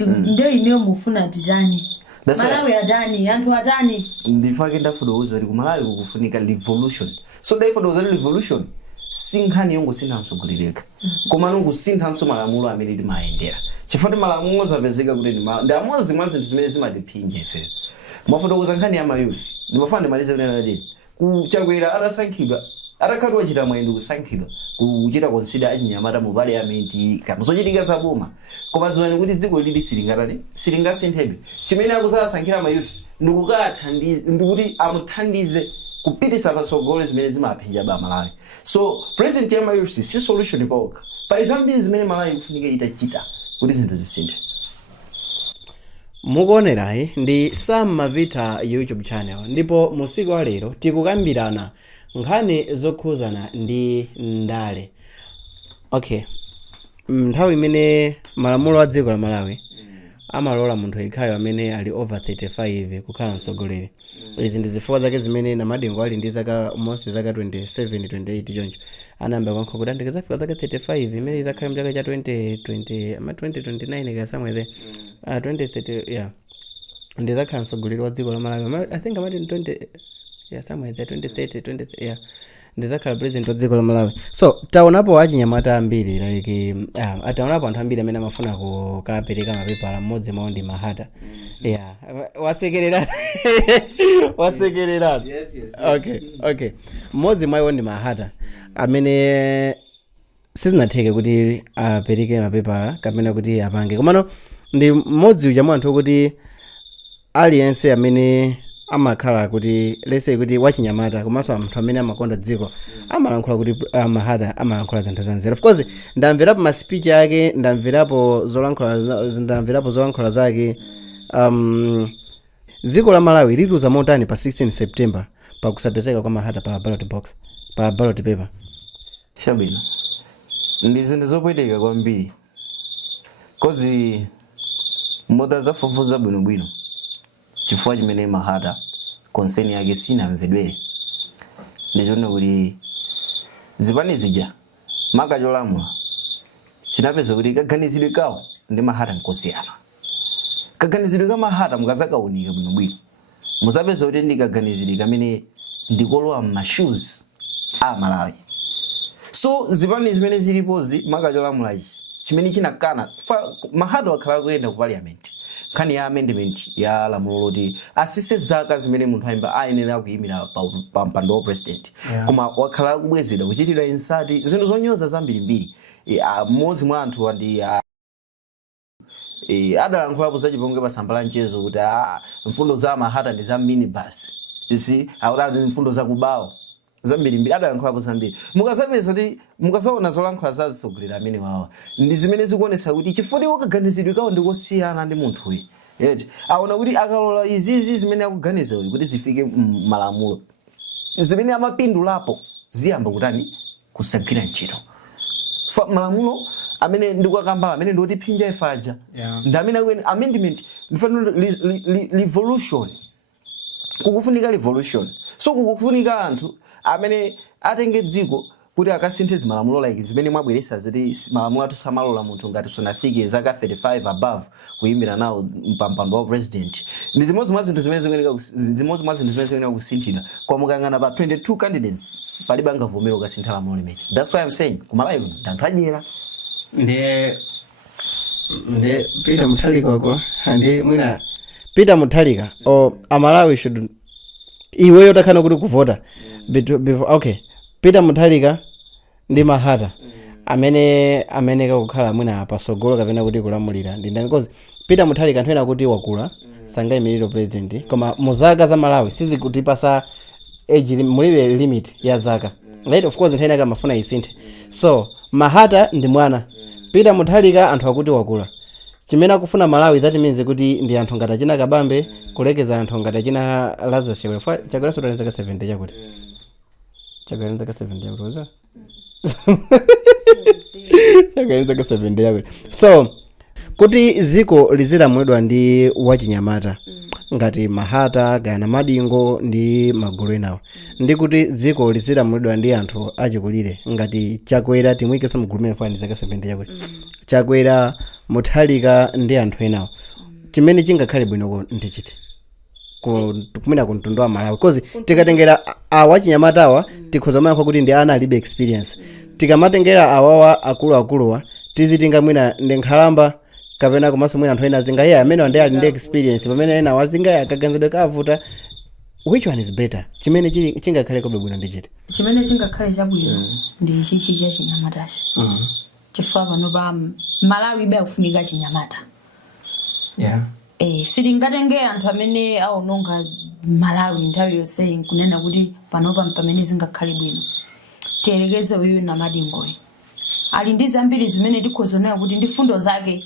ndio ine mufuna tijani Malawi ajani anthu ajani ndifake ndafotokoza kuti ku Malawi kukufunika revolution. So ndafotokoza revolution sinkhani yongosintha mtsogolereka koma nongosinthanso malamulo amene timayendera chifukwa malamulo zapezeka kuti ndi amodzi mwa zinthu zimene zimatipinja ife. Mwafotokoza nkhani ya mayuth ndimafuna ndimalize kunena kuti ku Chakwera atasankhidwa atakhala wachita mwendo kusankhidwa kuchita consider achinyamata mu parliament kamuzochitika zaboma koma dziwani kuti dziko lili silingasinthebe. Chimene akusasankhira mayuth ndikuti amuthandize kupitisa patsogolo zimene zimapinja ba Malawi. So president ya mayuth si solution poka pali zambiri zimene Malawi kufunika itachita kuti zinthu zisinthe. Mukuonerayi ndi Sam Mavita YouTube channel ndipo musiku wa lero tikukambirana nkhani zokhuzana ndi ndale. Nthawi imene malamulo a dziko la Malawi amalola munthu yekhayo amene ali over 35 kukhala mtsogoleri. Izi ndi zifukwa zake zimene namadingo ali ndi zaka 27 28 choncho anayamba kuyankha kuti ndikazafika zaka 35 imene izakhala mchaka cha 2029 ka somewhere there 2030 ndizakhala mtsogoleri wa dziko la Malawi. I think amati 20 somewhere there 2030 20 ndizakhala president wa dziko la Malawi. So taonapo achinyamata ambiri like taonapo anthu ambiri amene amafuna kukapereka mapepala, mmodzi mwawo ndi Mahata. Yeah, wasekererana wasekererana. Yes. Okay, mmodzi mwawo ndi Mahata amene sizinatheke kuti apereke mapepala kapena kuti apange, komano ndi mmodzi uja mwa anthu kuti aliyense amene amakhala kuti lese kuti wachinyamata komanso anthu amene amakonda dziko amalankhula kuti Mahata amalankhula zinthu zanzeru. Of course ndamverapo ma speech yake, ndamverapo zolankhula zake. Dziko la Malawi lituza motani pa 16 September pa kusapezeka kwa Mahata pa ballot box, pa ballot paper. Chabwino ndi zinthu zopweteka kwambiri kozi moda zafufuza bwinobwino chifukwa chimene Mahata concern yake sinamvedwere ndichona kuti zipani zija maka cholamula chinapeza kuti kaganizidwe kawo ndi Mahata nkosiyana. Kaganizidwe ka Mahata mukazakaunika bwinobwino muzapeza kuti ndi kaganizidwe kamene ndikolowa m'mashoes a Malawi. So zipani zimene zilipozi maka cholamulachi chimene chinakana Mahata wakhala kuyenda ku parliament nkhani ya amendment ya lamulo loti asise zaka zimene munthu ayimba ayenera kuyimira pa mpando wa president. Koma wakhala kubwezedwa kuchitidwa insati zinthu zonyoza zambirimbiri. Mmodzi mwa anthu andi adalankhulapo zachipongwe pa samba la mchezo kuti mfundo za Mahata ndi za minibus. You see, akutati mfundo za kubawo zambirimbiri adalankhulapo zambiri. Mukazapeza kuti mukazaona zolankhula zazisogolera amene wawa ndi zimene zikuonesa kuti chifukwa wakaganizidwe kawo ndikosiyana ndi munthu uyu. Yeti aona kuti akalola izizi zimene akuganiza kuti zifike malamulo zimene amapindulapo ziyamba kutani kusagwira ntchito. Malamulo amene ndikukamba amene ndoti phinja ifaja ndi amene amendment ndifano revolution kukufunika revolution. So kukufunika anthu amene atenge dziko kuti akasinthe zimalamulo like zimene mwabweresa zoti malamulo atu samalola munthu ngati sunafike zaka 35 above kuyimbira nawo mpampando wa president. Ndi zimodzi mwa zinthu zimene zikuyenera kusinthidwa kwa mukangana pa 22 candidates palibe angavomera ukasintha lamulo limene. That's why I'm saying kumalawi kuno ndanthu adyera nde Peter Mutharika wako ande mwina Peter Mutharika Amalawi should iweyo takana kuti kuvota before. Okay, Peter Mutharika ndi Mahata amene kakukhala mwina pasogolo kapena kuti kulamulira ndi ndani, because Peter Mutharika anthu ena kuti wakula sangayimirire president koma muzaka za Malawi sizikutipasa age mulibe limit ya zaka, right? Of course nthawi ina kamafuna isinthe. So Mahata ndi mwana, Peter Mutharika anthu akuti wakula. Chimene akufuna Malawi that means kuti ndi anthu ngati achina Kabambe kulekeza anthu ngati achina Lazarus Chakwera. Chakwera sotalenza ka 70 chakuti chakalenza ka 70 yakuti chakalenza ka 70 yakuti. So kuti ziko lizilamulidwa ndi wachinyamata ngati Mahata Gayana Madingo ndi magulu enawo, ndi kuti ziko lizilamulidwa ndi anthu achikulire ngati Chakwera timwike sa magulu mene fani zaka 70 yakuti Chakwera Mutharika ndi anthu enawo. Chimene chingakhale bwinoko ndi chiti kumena kumtundu wa Malawi, because tikatengera awachinyamata awa tikhoza mayankha kuti ndi ana alibe experience. Tikamatengera awawa akuluwa tizitinga mwina ndi nkhalamba kapena komanso mwina anthu ena zingaye amene ndi ali ndi experience pamene ena wazingaye akaganizidwe kavuta. Which one is better? Chimene chingakhale kobe bwino ndi chiti chimene chingakhale chabwino ndi chichi cha chinyamatachi. Chifukwa pano pa Malawi ibe akufunika chinyamata. Sitingatenge anthu amene aononga Malawi nthawi yonse nkunena kuti panopa pamene zingakhale bwino. Tiyelekeze uyu na Madingo ali ndi zambiri zimene tikhozonera kuti ndi fundo zake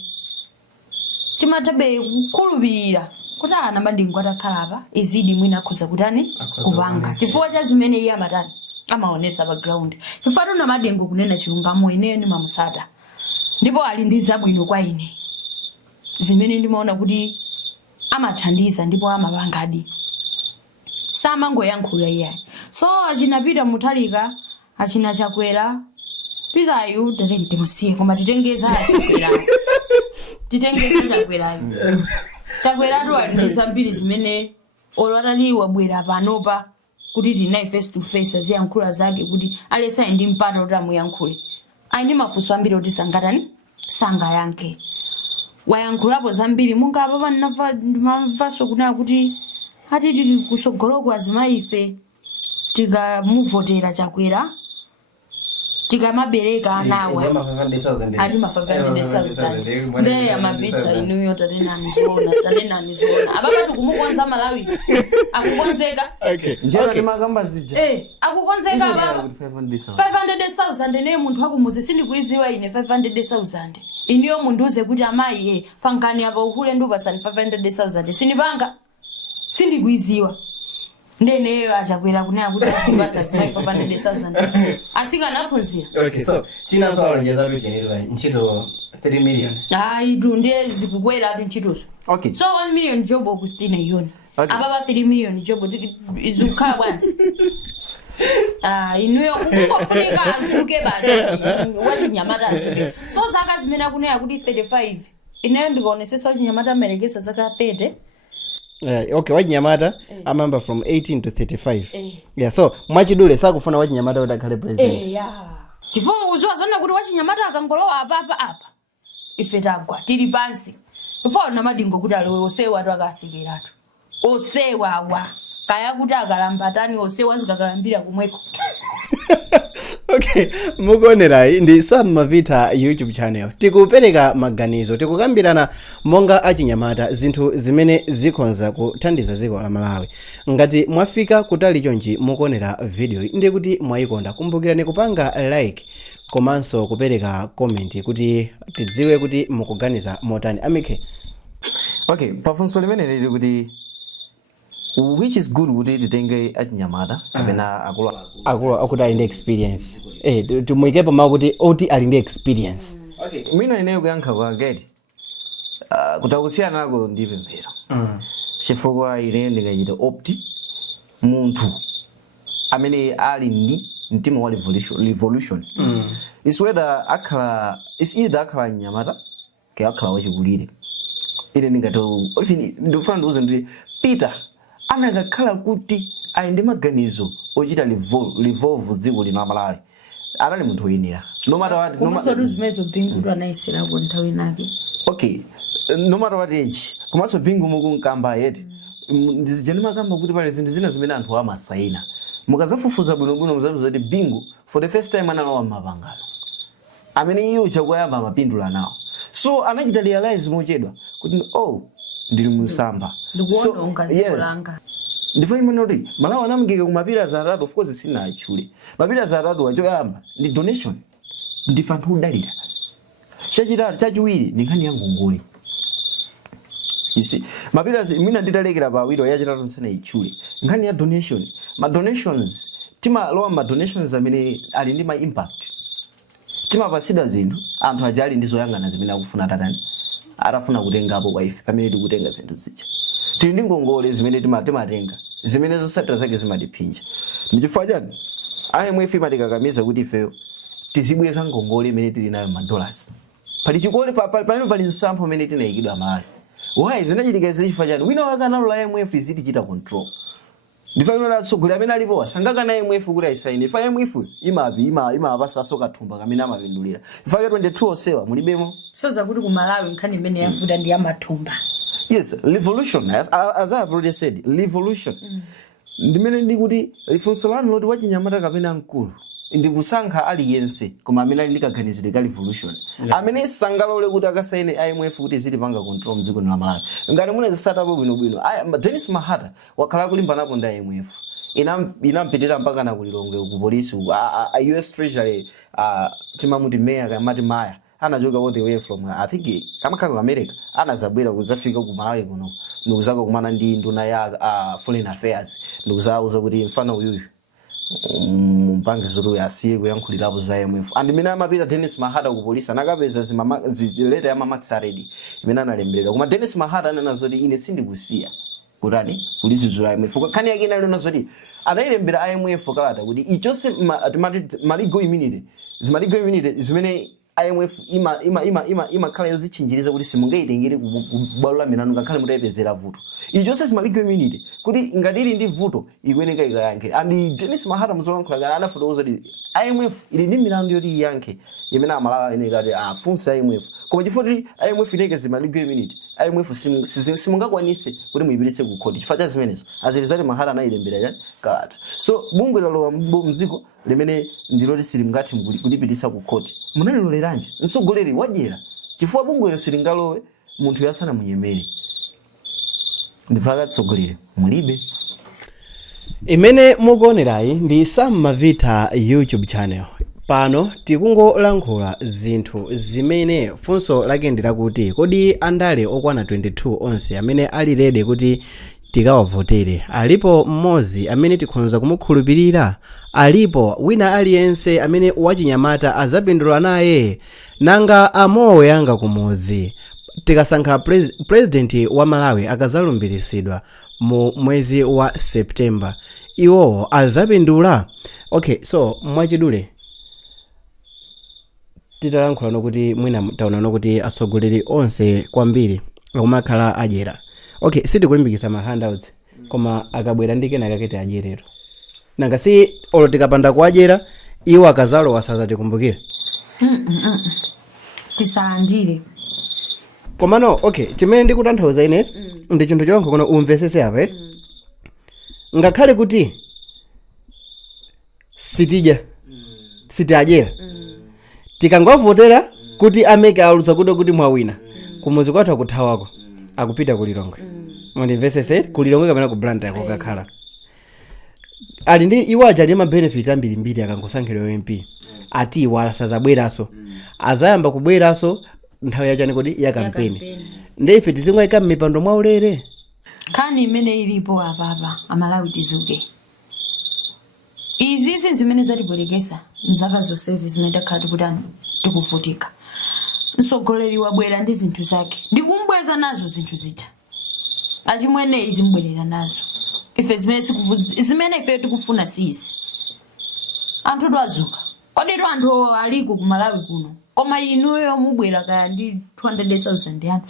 timatabe kukhulupirira kuti ana Madingo atakhala apa izidi mwina akhoza kutani kupanga chifukwa cha zimene iye amatani amaonesa pa ground. Chifukwa tuna Madingo kunena chilungamo ineyo ni mamusata ndipo ali ndi zabwino kwa ine zimene ndimaona kuti amathandiza ndipo amapangadi samangoyankhula iye. So achina Peter Mutharika achina Chakwera Pitayu tatenti musiye koma titengeza Chakwera Chakwera ali ndi zambiri zimene olwatali wabwera panopa kuti tinayi face to face aziyankhula zake kuti alesa ndi mpata kuti amuyankhule aine mafunso ambiri kuti sangayankhe wayankhulapo zambiri munga apa mavaso kunaya kuti ati tikusogoloko azimayi ife tikamuvotera Chakwera tikamabereka anawa ati ma 500,000 ndeya mavita inuyo tanenani zona ababa tikumukonza Malawi akukonzeka njera ni magamba zija akukonzeka ababa 500,000 ne munthu akumuzi sindikuiziwa ine 500,000 iniyo munthu uze kuti amayi pangani apa uhule ndupasani 500,000 sinipanga sindikuiziwa ndeneyo Achakwera kunaya kuti asibasa zimai 500,000 asinganaphunzira. Okay, so china swala njeza bichenelwa nchito 3 million tunde zikukwera atu nchitoso. Okay, so 1 million job okustina yoni ababa 3 million job izukhala bwanji inuyo kukufunika azuke basi wachinyamata azuke so zaka zimene kunaya kuti 35 ineyo ndikaonesesa wachinyamata amerekesa zaka 30. Okay, wachinyamata amamba from 18 to 35. Yeah, so mwachidule sakufuna wachinyamata kuti akhale president. Chifukwa uziwa zona kuti wachinyamata akangolowa apa ife tagwa tili pansi. Chifukwa na madingo kuti alowe osewa atu akasikiratu. Osewa kaya kuti akalambatani osewa zikakalambira kumweko. Okay, mukonera ndi Sam Mavita YouTube channel. Tikupereka maganizo, tikukambirana monga achinyamata zinthu zimene zikonza kuthandiza dziko la Malawi. Ngati mwafika kutali chonchi mukonera video ndi kuti mwayikonda, kumbukirani kupanga like komanso kupereka comment kuti tidziwe kuti mukuganiza motani. Amike. Okay, pafunso limene lili kuti which is good kuti titenge achinyamata kapena akulu akuti ali ndi experience tumuikepo mawu kuti oti ali ndi experience. Okay, mwina ineyo kuyankha kwa geti kutakusiyana nako ndi pemphero chifukwa ineyo ndingachita opti munthu amene ali ndi mtima wa revolution is whether either akhala mnyamata ke akhala wachikulire. Ine ndingato ndifuna ndiuze ndi Peter anakakhala kuti ali ndi maganizo ochita revolve dziko lino la Malawi anali munthu woyenera no matter what okay, no matter what age komanso bingu mukunkamba yeti ndizijeni makamba kuti pali zinthu zina zimene anthu amasaina mukazafufuza bwinobwino muzatu zoti bingu for the first time analowa mapangano amene iyo chakwayamba amapindula nawo so anachita realize mochedwa kuti ndili musamba so yes ndifanye mwenoti Malawi anamgeka kumapira za atatu of course sina achule mapira za atatu wachoyamba ndi donation ndi fanthu udalira chachitatu chachiwiri ndi nkhani ya ngongole. You see mapira mina nditalekera pa wiro yachitatu nsana ichule nkhani ya donation donations timalowa ma donations amene ali ndi ma impact timapasida zinthu anthu ajali ndizoyangana zimene akufuna tatani arafuna kutengapo kwa ife pamene tikutenga zinthu zija tili ndi ngongole zimene timatenga zimene zosatira zake zimatipinja ndichifukwa chani IMF imatikakamiza kuti ifeyo tizibweza ngongole imene tili nayo $. Pali chikole pali nsampho imene tinayikidwa Malawi why zinachitika chifukwa chani wina wakanalo la IMF izitichita control ndifuna natsogolera amene alipo sangaka na IMF kuti ayisaine ifa IMF imapasa sokathumba kamene amapindulira ifa 22 osewa mulibemo so zakuti ku Malawi nkhani imene yavuta ndi amathumba. Yes, revolution as I have already said revolution ndimene ndikuti ifunso lanu loti wachinyamata kapena mkulu ndikusankha aliyense koma amene ali ndikaganizire ka revolution amene sangalole kuti akasaine IMF kuti zitipanga control mdziko la Malawi ngati mune zisatapo bwinobwino Dennis Mahata wakhala kulimbanapo ndi IMF inampitira mpaka na kulilonge ku polisi US Treasury timamuti mayor kamati maya anachoka all the way from I think kamakhala ku America anazabwera kuzafika ku Malawi kuno ndikuzaka kumana ndi nduna ya foreign affairs ndikuzauza kuti mfano uyu mpange zuru yasiye kuyankhulirapo za IMF and mina amapita Dennis Mahata ku polisi anakapeza zileta ya Max Aredi imene analemberera koma Dennis Mahata anena zoti ine sindikusiya kutani polisi zuru IMF kani yake inalona zoti anayilembera IMF kalata kuti ichose maligo iminite zimene IMF imakhala yozitchinjiriza kuti simungaitengere kubwalo la milandu ngakhale mutayipezera vuto icho sesi maligo immunity kuti ngati ili ndi vuto ikuyeneka ikayankhe and Dennis Mahata muzolankhula anafotokoza kuti IMF ili ndi milandu yoti iyankhe imene amalawa ene kati afunsa IMF koma chifukwa kuti IMF ineke zimaligo immunity IMF simungakwanise kuti muyipititse ku court chifukwa cha zimenezo azilizati Mahata anayilembera chani kalata so bungwe lalowa mdziko limene ndiloti silimngati kulipititsa ku court munaliloleranji mtsogoleri wajera chifukwa bungwelo silingalowe munthu yasana munyemere ndipaka tsogoleri mulibe. Imene mukuonerayi ndi Sam Mavita YouTube channel. Pano tikungolankhula zinthu zimene funso lake ndirakuti kodi andale okwana 22 onse amene ali ready kuti tikawavotere alipo mmodzi amene tikhonza kumukhulupirira, alipo wina aliyense amene wachinyamata azapindula naye, nanga amowo yanga kumudzi tikasankha president wa Malawi akazalumbiritsidwa mu mwezi wa September iwo azapindula? Okay, so mwachidule titalankhula nokuti mwina taona nokuti atsogoleri onse kwambiri akumakhala adyera. Okay, sitikulimbikitsa ma handouts koma akabwera ndi kena kaketi adyerero nanga si olo tikapanda kuadyera iwo akazalowa sazatikumbukire tisalandire komano. Okay, chimene ndikutanthauza ine ndi chinthu chonko kono umvesese apa ngakhale kuti sitiadyera tikangwavotera kuti ameke alusa kuti mwawina kumuzi kwathu akuthawako akupita kulilongwe mundimvesese kulilongwe kapena ku Blantyre kokakhala ali ndi iwo aja ndi ma benefits ambirimbiri akangosankhidwa MP ati iwala sazabweraso azayamba kubweraso nthawi yachani kodi ya kampeni ndi ife tizingwayika mmipando mwaulere nkhani imene ilipo apapa Amalawi tizuke izi zimene zatibwerekesa mzaka zonsezi zimene takhala tikuvutika. Mtsogoleri wabwera ndi zinthu zake ndikumbweza nazo zinthu zita achimwene izimbwerera nazo ife zimene ife tikufuna sisi anthu twazuka kodi anthu aliko ku Malawi kuno koma inuyo mubwera kaya ndi 200,000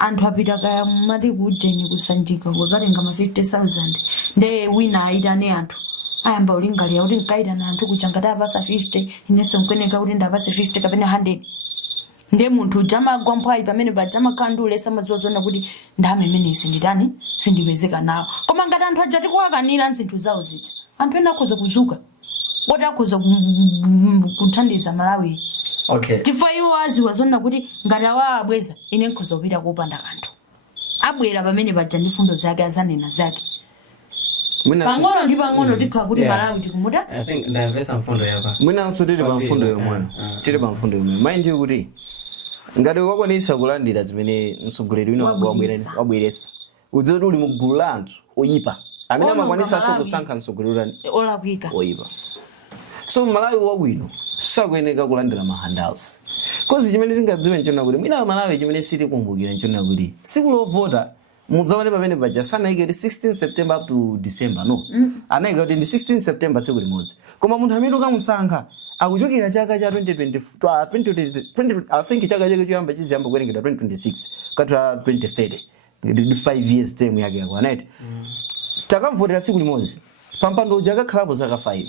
anthu apita kaya mati kujeni kusanjika kwakatenga ma 50,000 nde wina aitane anthu ayamba ulingalira kuti nkaita na anthu kuchangata apasa 50 ineso nkweneka kuti ndapase 50 kapena 100 nde munthu jama gwamphai pamene bajama kandule samazozona kuti ndame imene sinditani sindiwezeka nawo koma ngati anthu aja tikuwakanira zinthu zawo zija anthu ena akhoza kuzuka kuti akhoza kuthandiza Malawi. Okay, chifukwa iwo aziwa zona kuti ngati awa abweza ine nkhoza kupita kupanda kanthu abwera pamene baja ndi fundo zake azanena zake pang'ono ndi pang'ono tikhala kuti Malawi tikumuta. I think ndamvesa mfundo yapa mwinanso tili pa mfundo yomwe tili pa mfundo yomwe mind you kuti ngati wakwanisa kulandira zimene mtsogoleri wina wabweresa udziwe uli mu gulu la anthu oyipa amene amakwanisa kusankha mtsogoleri olakwika oyipa. So Malawi wabwino sakuyeneka kulandira ma handouts kozi chimene tingadziwe nchona kuti mwina Malawi chimene sitikumbukira nchona kuti tsiku lovota mudzaone pamene paja sanayike kuti 16 September up to December no anayike kuti ndi 16 September tsiku limodzi koma munthu amene ukamusankha akuchokera chaka cha 2020 I think chaka chake choyamba chiziyamba kuwerengedwa 2026 katra 2030 ndi 5 years term yake yakwana takamvotera tsiku limodzi pampando uja akakhalapo zaka 5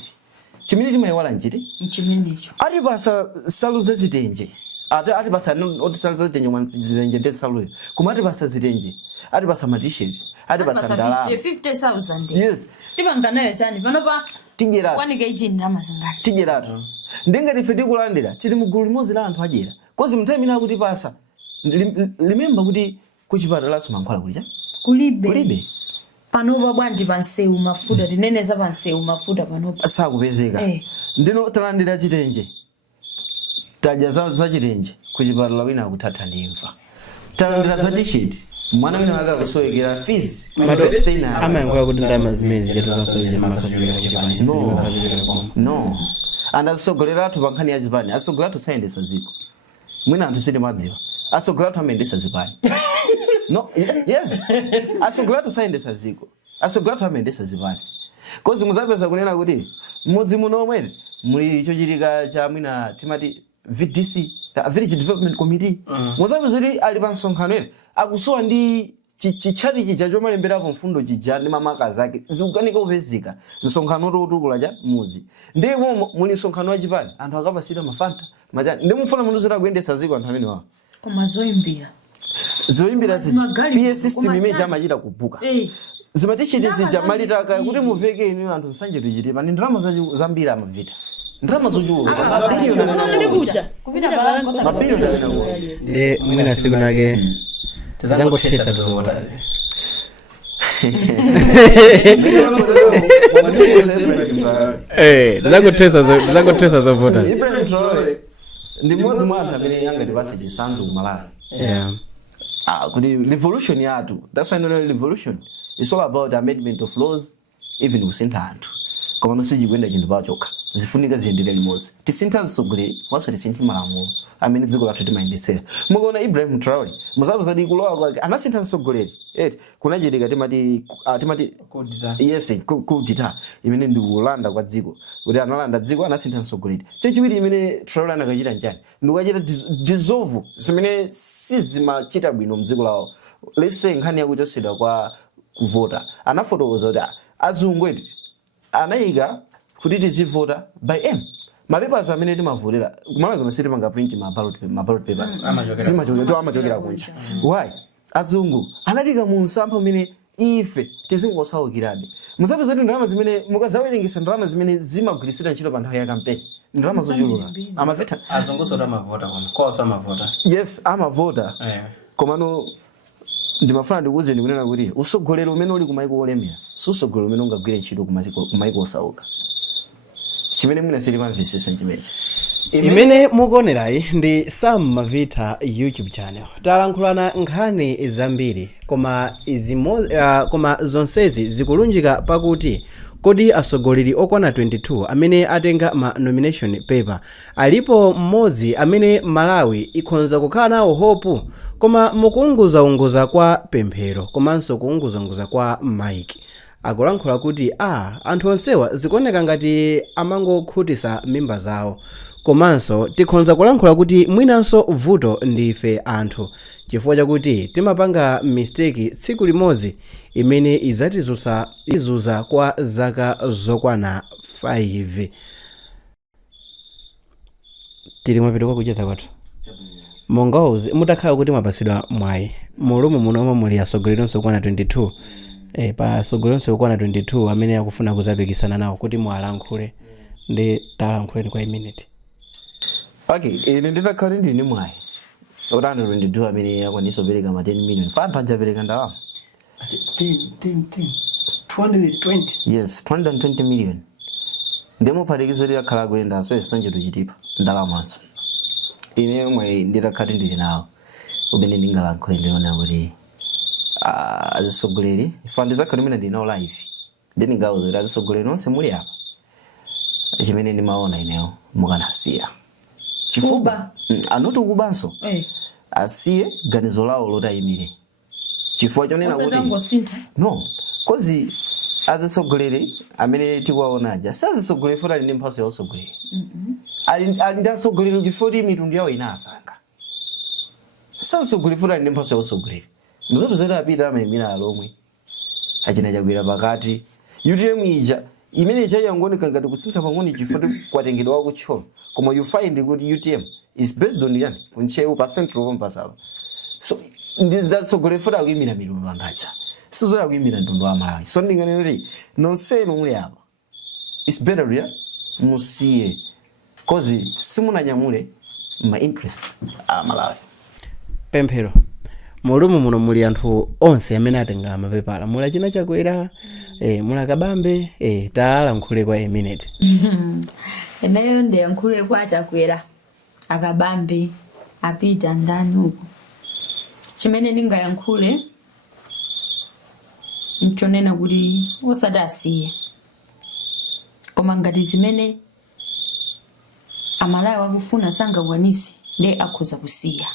chimene timayiwala nchiti mchimenecho ati basa salu za zitenje ati basa oti salu za zitenje mwanzenje ndi salu koma ati basa zitenje ati basa ma t-shirt ati basa ndalama 50,000 yes tipanganayo chani panopa tijeratu kwanika ijini ramazingati tijeratu ndingati ife tikulandira tili mugulu limodzi la anthu ajera kozi mnthawi imene akuti basa limemba kuti kuchipatalaso mankhwala kulija kulibe panopa bwanji pansewu mafuta tineneza pansewu mafuta panopa sakupezeka ndino talandira chitenje tadya za chitenje kuchipatala wina akuthatha ndimfa talandira za t-shirt mwana wina wake akusowekera fees amayankhula kuti ndalama zimene zileto no and asogolera athu pa nkhani ya zipani asogolera athu sayendesa ziko mwina anthu sitimadziwa asogolera athu amayendesa zipani no yes asogolera athu sayendesa ziko asogolera athu amayendesa zipani kozi muzapeza kunena kuti mmodzi muno omwe muli chochitika cha mwina timati VDC village development committee muzabe zili ali pa nsonkhano eti akusowa ndi chichati chija chomalemberapo mfundo chija ndi mamaka zake zikukanika kupezeka nsonkhano totukula cha muzi ndimo muli nsonkhano wachipani anthu akapasira mafanta machani ndi mufuna munthu zira kuyendesa ziko anthu amene wawo koma zoyimbira PA system imene amachita kubuka zimatichiti zija malitaka kuti muveke inu anthu nsanje tuchitipa ndi ndalama zambiri amavita ndalama zochuluka ndi mwina siku nake tizangothesa tuzovotazi tizangothesa zovotazi ndi mmodzi mwa anthu amene angatipase chisanzo kumalawi kuti revolution yathu, that's why no revolution, it's all about the amendment of laws, even kusintha anthu koma nosiji kwenda chinthu pachoka zifunika ziyendere limodzi tisintha zisogoleri waso tisinthi malamulo amene dziko lathu timayendesera mukaona Ibrahim Traore muzabuzadi kulowa kwake anasintha zisogoleri kunachitika timati yes kudita imene ndi kulanda kwa dziko kuti analanda dziko anasintha zisogoleri chachiwiri imene Traore anakachita njani ndikachita dissolve zimene sizimachita bwino mdziko lawo let's say nkhani yakuchosedwa kwa kuvota anafotokoza kuti azungu eti anayika kuti tizivota by mapepers amene timavotera kumalawi kuno siti pangaprint ma ballot papers amachokera kunja why azungu analika mu msampha umene ife tizingosaukirabe musapeza kuti ndalama zimene mukazawerengesa ndalama zimene zimagwiritsidwa ntchito pa nthawi ya campaign ndalama zochuluka amaveta azungu sota amavota koma kosa amavota yes amavota komano ndimafuna ndikuwuzeni kunena kuti usogolero umene uli kumaiko olemera susogolero umene ungagwire ntchito kumaiko osauka chimene mwina sili pamvesesa nchimechi imene mukuonerayi ndi Sam Mavita YouTube channel talankhulana nkhani zambiri koma koma zonsezi zikulunjika pakuti kodi asogoleri okwana 22 amene atenga ma nomination paper alipo mmodzi amene Malawi ikhonza kukhala nawo hope koma mukuunguzaunguza kwa pemphero komanso kuunguzaunguza kwa Mike akulankhula kuti anthu onsewa zikuoneka ngati amangokhutisa mimba zawo komanso tikhonza kulankhula kuti mwinanso vuto ndife anthu chifukwa chakuti timapanga mistake tsiku limodzi imene izatizuza kwa zaka zokwana 5 tili mwapita kucheza kwathu mongauzi mutakhala kuti mwapasidwa mwayi mulumu munomwe muli asogoleri onse okwana 22 pa asogoleri onse okwana 22 amene akufuna kuzapikisana nawo kuti mwalankhule ndi talankhuleni kwa minute. Okay, ine nditakhala ndine mwayi otanda 22 amene akwanisa kupereka ma 10 million fa anthu ajapereka ndalama 220 yes 220 million ndemo phatikizo likakhala kuyenda so esanje tuchitipa ndalamanso ine mwayi nditakhala ndine nawo umene ndingalankhule ndinona kuti azisogoleri ifa ndizakhala imene ndinawo live then ngauza kuti azisogoleri nonse muli apa chimene ndimaona ineyo mukanasiya chifukwa anoti kubanso asiye ganizo lawo lotayimire chifukwa chonena kuti no kozi azisogoleri amene tikuwaona aja sazisogoleri fota ali ndi mphaso ya usogoleri ali ndi asogoleri chifukwa kuti mitundu yawo inasankha sazisogoleri fota ali ndi mphaso ya usogoleri muzapezera apita amayimira alomwe achina chakwera pakati UTM ija imene chayangoneka ngati kusintha pang'ono chifukwa kwatengedwa wako kutcholo koma you find kuti UTM is based on yani kunchewu pa central compasaba so ndizatsogolera futa kuyimira mitundu angacha sizoya kuyimira mtundu wa Malawi so ndingane kuti nonsenu muli apa it's better ya musiye cause simunanyamule ma interest a Malawi pemphero mulumu muno muli anthu onse amene atenga mapepala mula china chakwera mula kabambe talankhule kwa a minute eneyo ndiyankhule kwa chakwera akabambe apita ndani uko chimene ndingayankhule nchonena kuti osati asiye koma ngati zimene Amalawi wakufuna sangakwanise ndi akhoza kusiya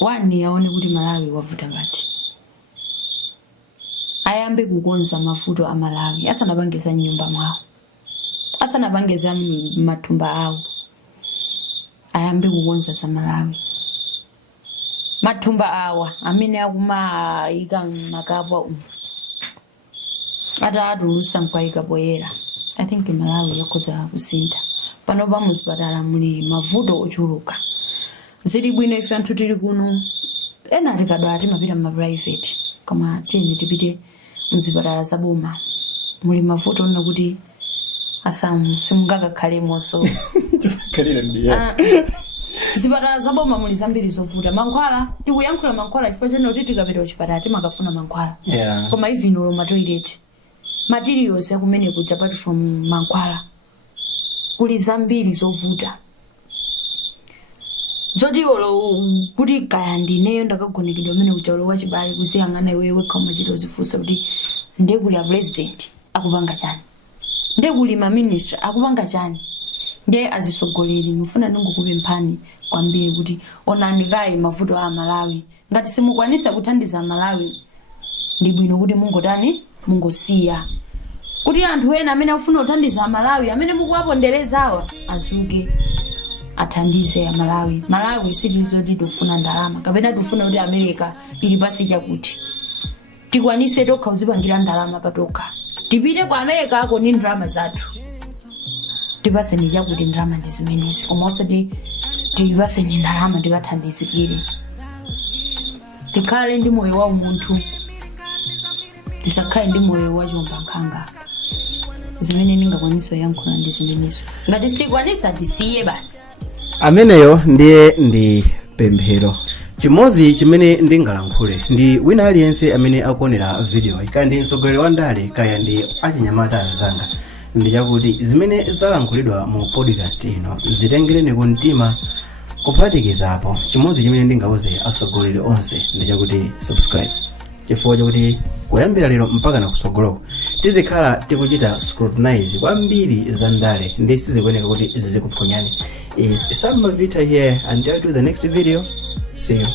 wani aone kuti Malawi wavuta bati ayambe kukonza mavuto a Malawi asanapangeza nyumba mwawo asanapangeza matumba awo ayambe kukonza za Malawi. Mathumba awa amene akumayika makapwa umu atulusa mkwayika poyera. I think Malawi yakhoza kusintha. Pano pa muzipatala muli mavuto ochuluka. Zili bwino ife anthu tili kuno ena tikadwala timapita ma private koma tiyeni tipite muzipatala zaboma. Muli mavuto ona kuti asamu simungakakhalemo so kalira ndiye zipatala zaboma muli zambiri zovuta. Mankhwala tikuyankhula mankhwala ifo chene kuti tikapita kuchipatala timakafuna mankhwala. Koma even lo ma toilet materials akumene kuja apart from mankhwala kuli zambiri zovuta. Zoti olo kuti kaya ndineyo ndakagonekedwa amene kuchalo wachibale kuziyang'ana iwewe koma chito zifunsa kuti ndekuli ya president akupanga chani, ndekuli ma minister akupanga chani, ndiye azisogoleri mufuna ndingokupemphani kwambiri kuti onani kayi mavuto a Malawi. Ngati simukwanisa kuthandiza Malawi ndi bwino kuti mungotani mungosiya kuti anthu ena amene afuna kuthandiza Malawi amene mukuwaponderezawa azuke athandize ya Malawi. Malawi sitizoti tofuna ndalama kapena tofuna kuti America ili pasi chakuti tikwanise tokha kuzipangira ndalama patokha. Tipite kwa America ako ni ndalama zathu tipase ni chakuti ndalama ndi zimenezi koma osati tipase ni ndalama tikathandizikire. Tikhale ndi moyo wa umunthu tisakhale ndi moyo wa chombankhanga. Zimene ningakwanisa yankhula ndi zimenezo. Ngati sitikwanisa tisiye basi. Ameneyo ndiye ndi pemphero. Chimozi chimene ndingalankhule ndi wina aliyense amene akuonera video kaya ndi mtsogoleri wa ndale kaya ndi achinyamata anzanga ndi chakuti zimene zalankhulidwa mu podcast ino zitengereni ku mtima kuphatikizapo. Chimozi chimene ndingauze atsogoleri onse ndi chakuti subscribe, chifukwa chakuti kuyambira lero mpaka na kusogoloko tizikhala tikuchita scrutinize kwambiri za ndale ndi sizikuoneka kuti zizikuphonyani. Is Sam Mavita here, until I do the next video. See you.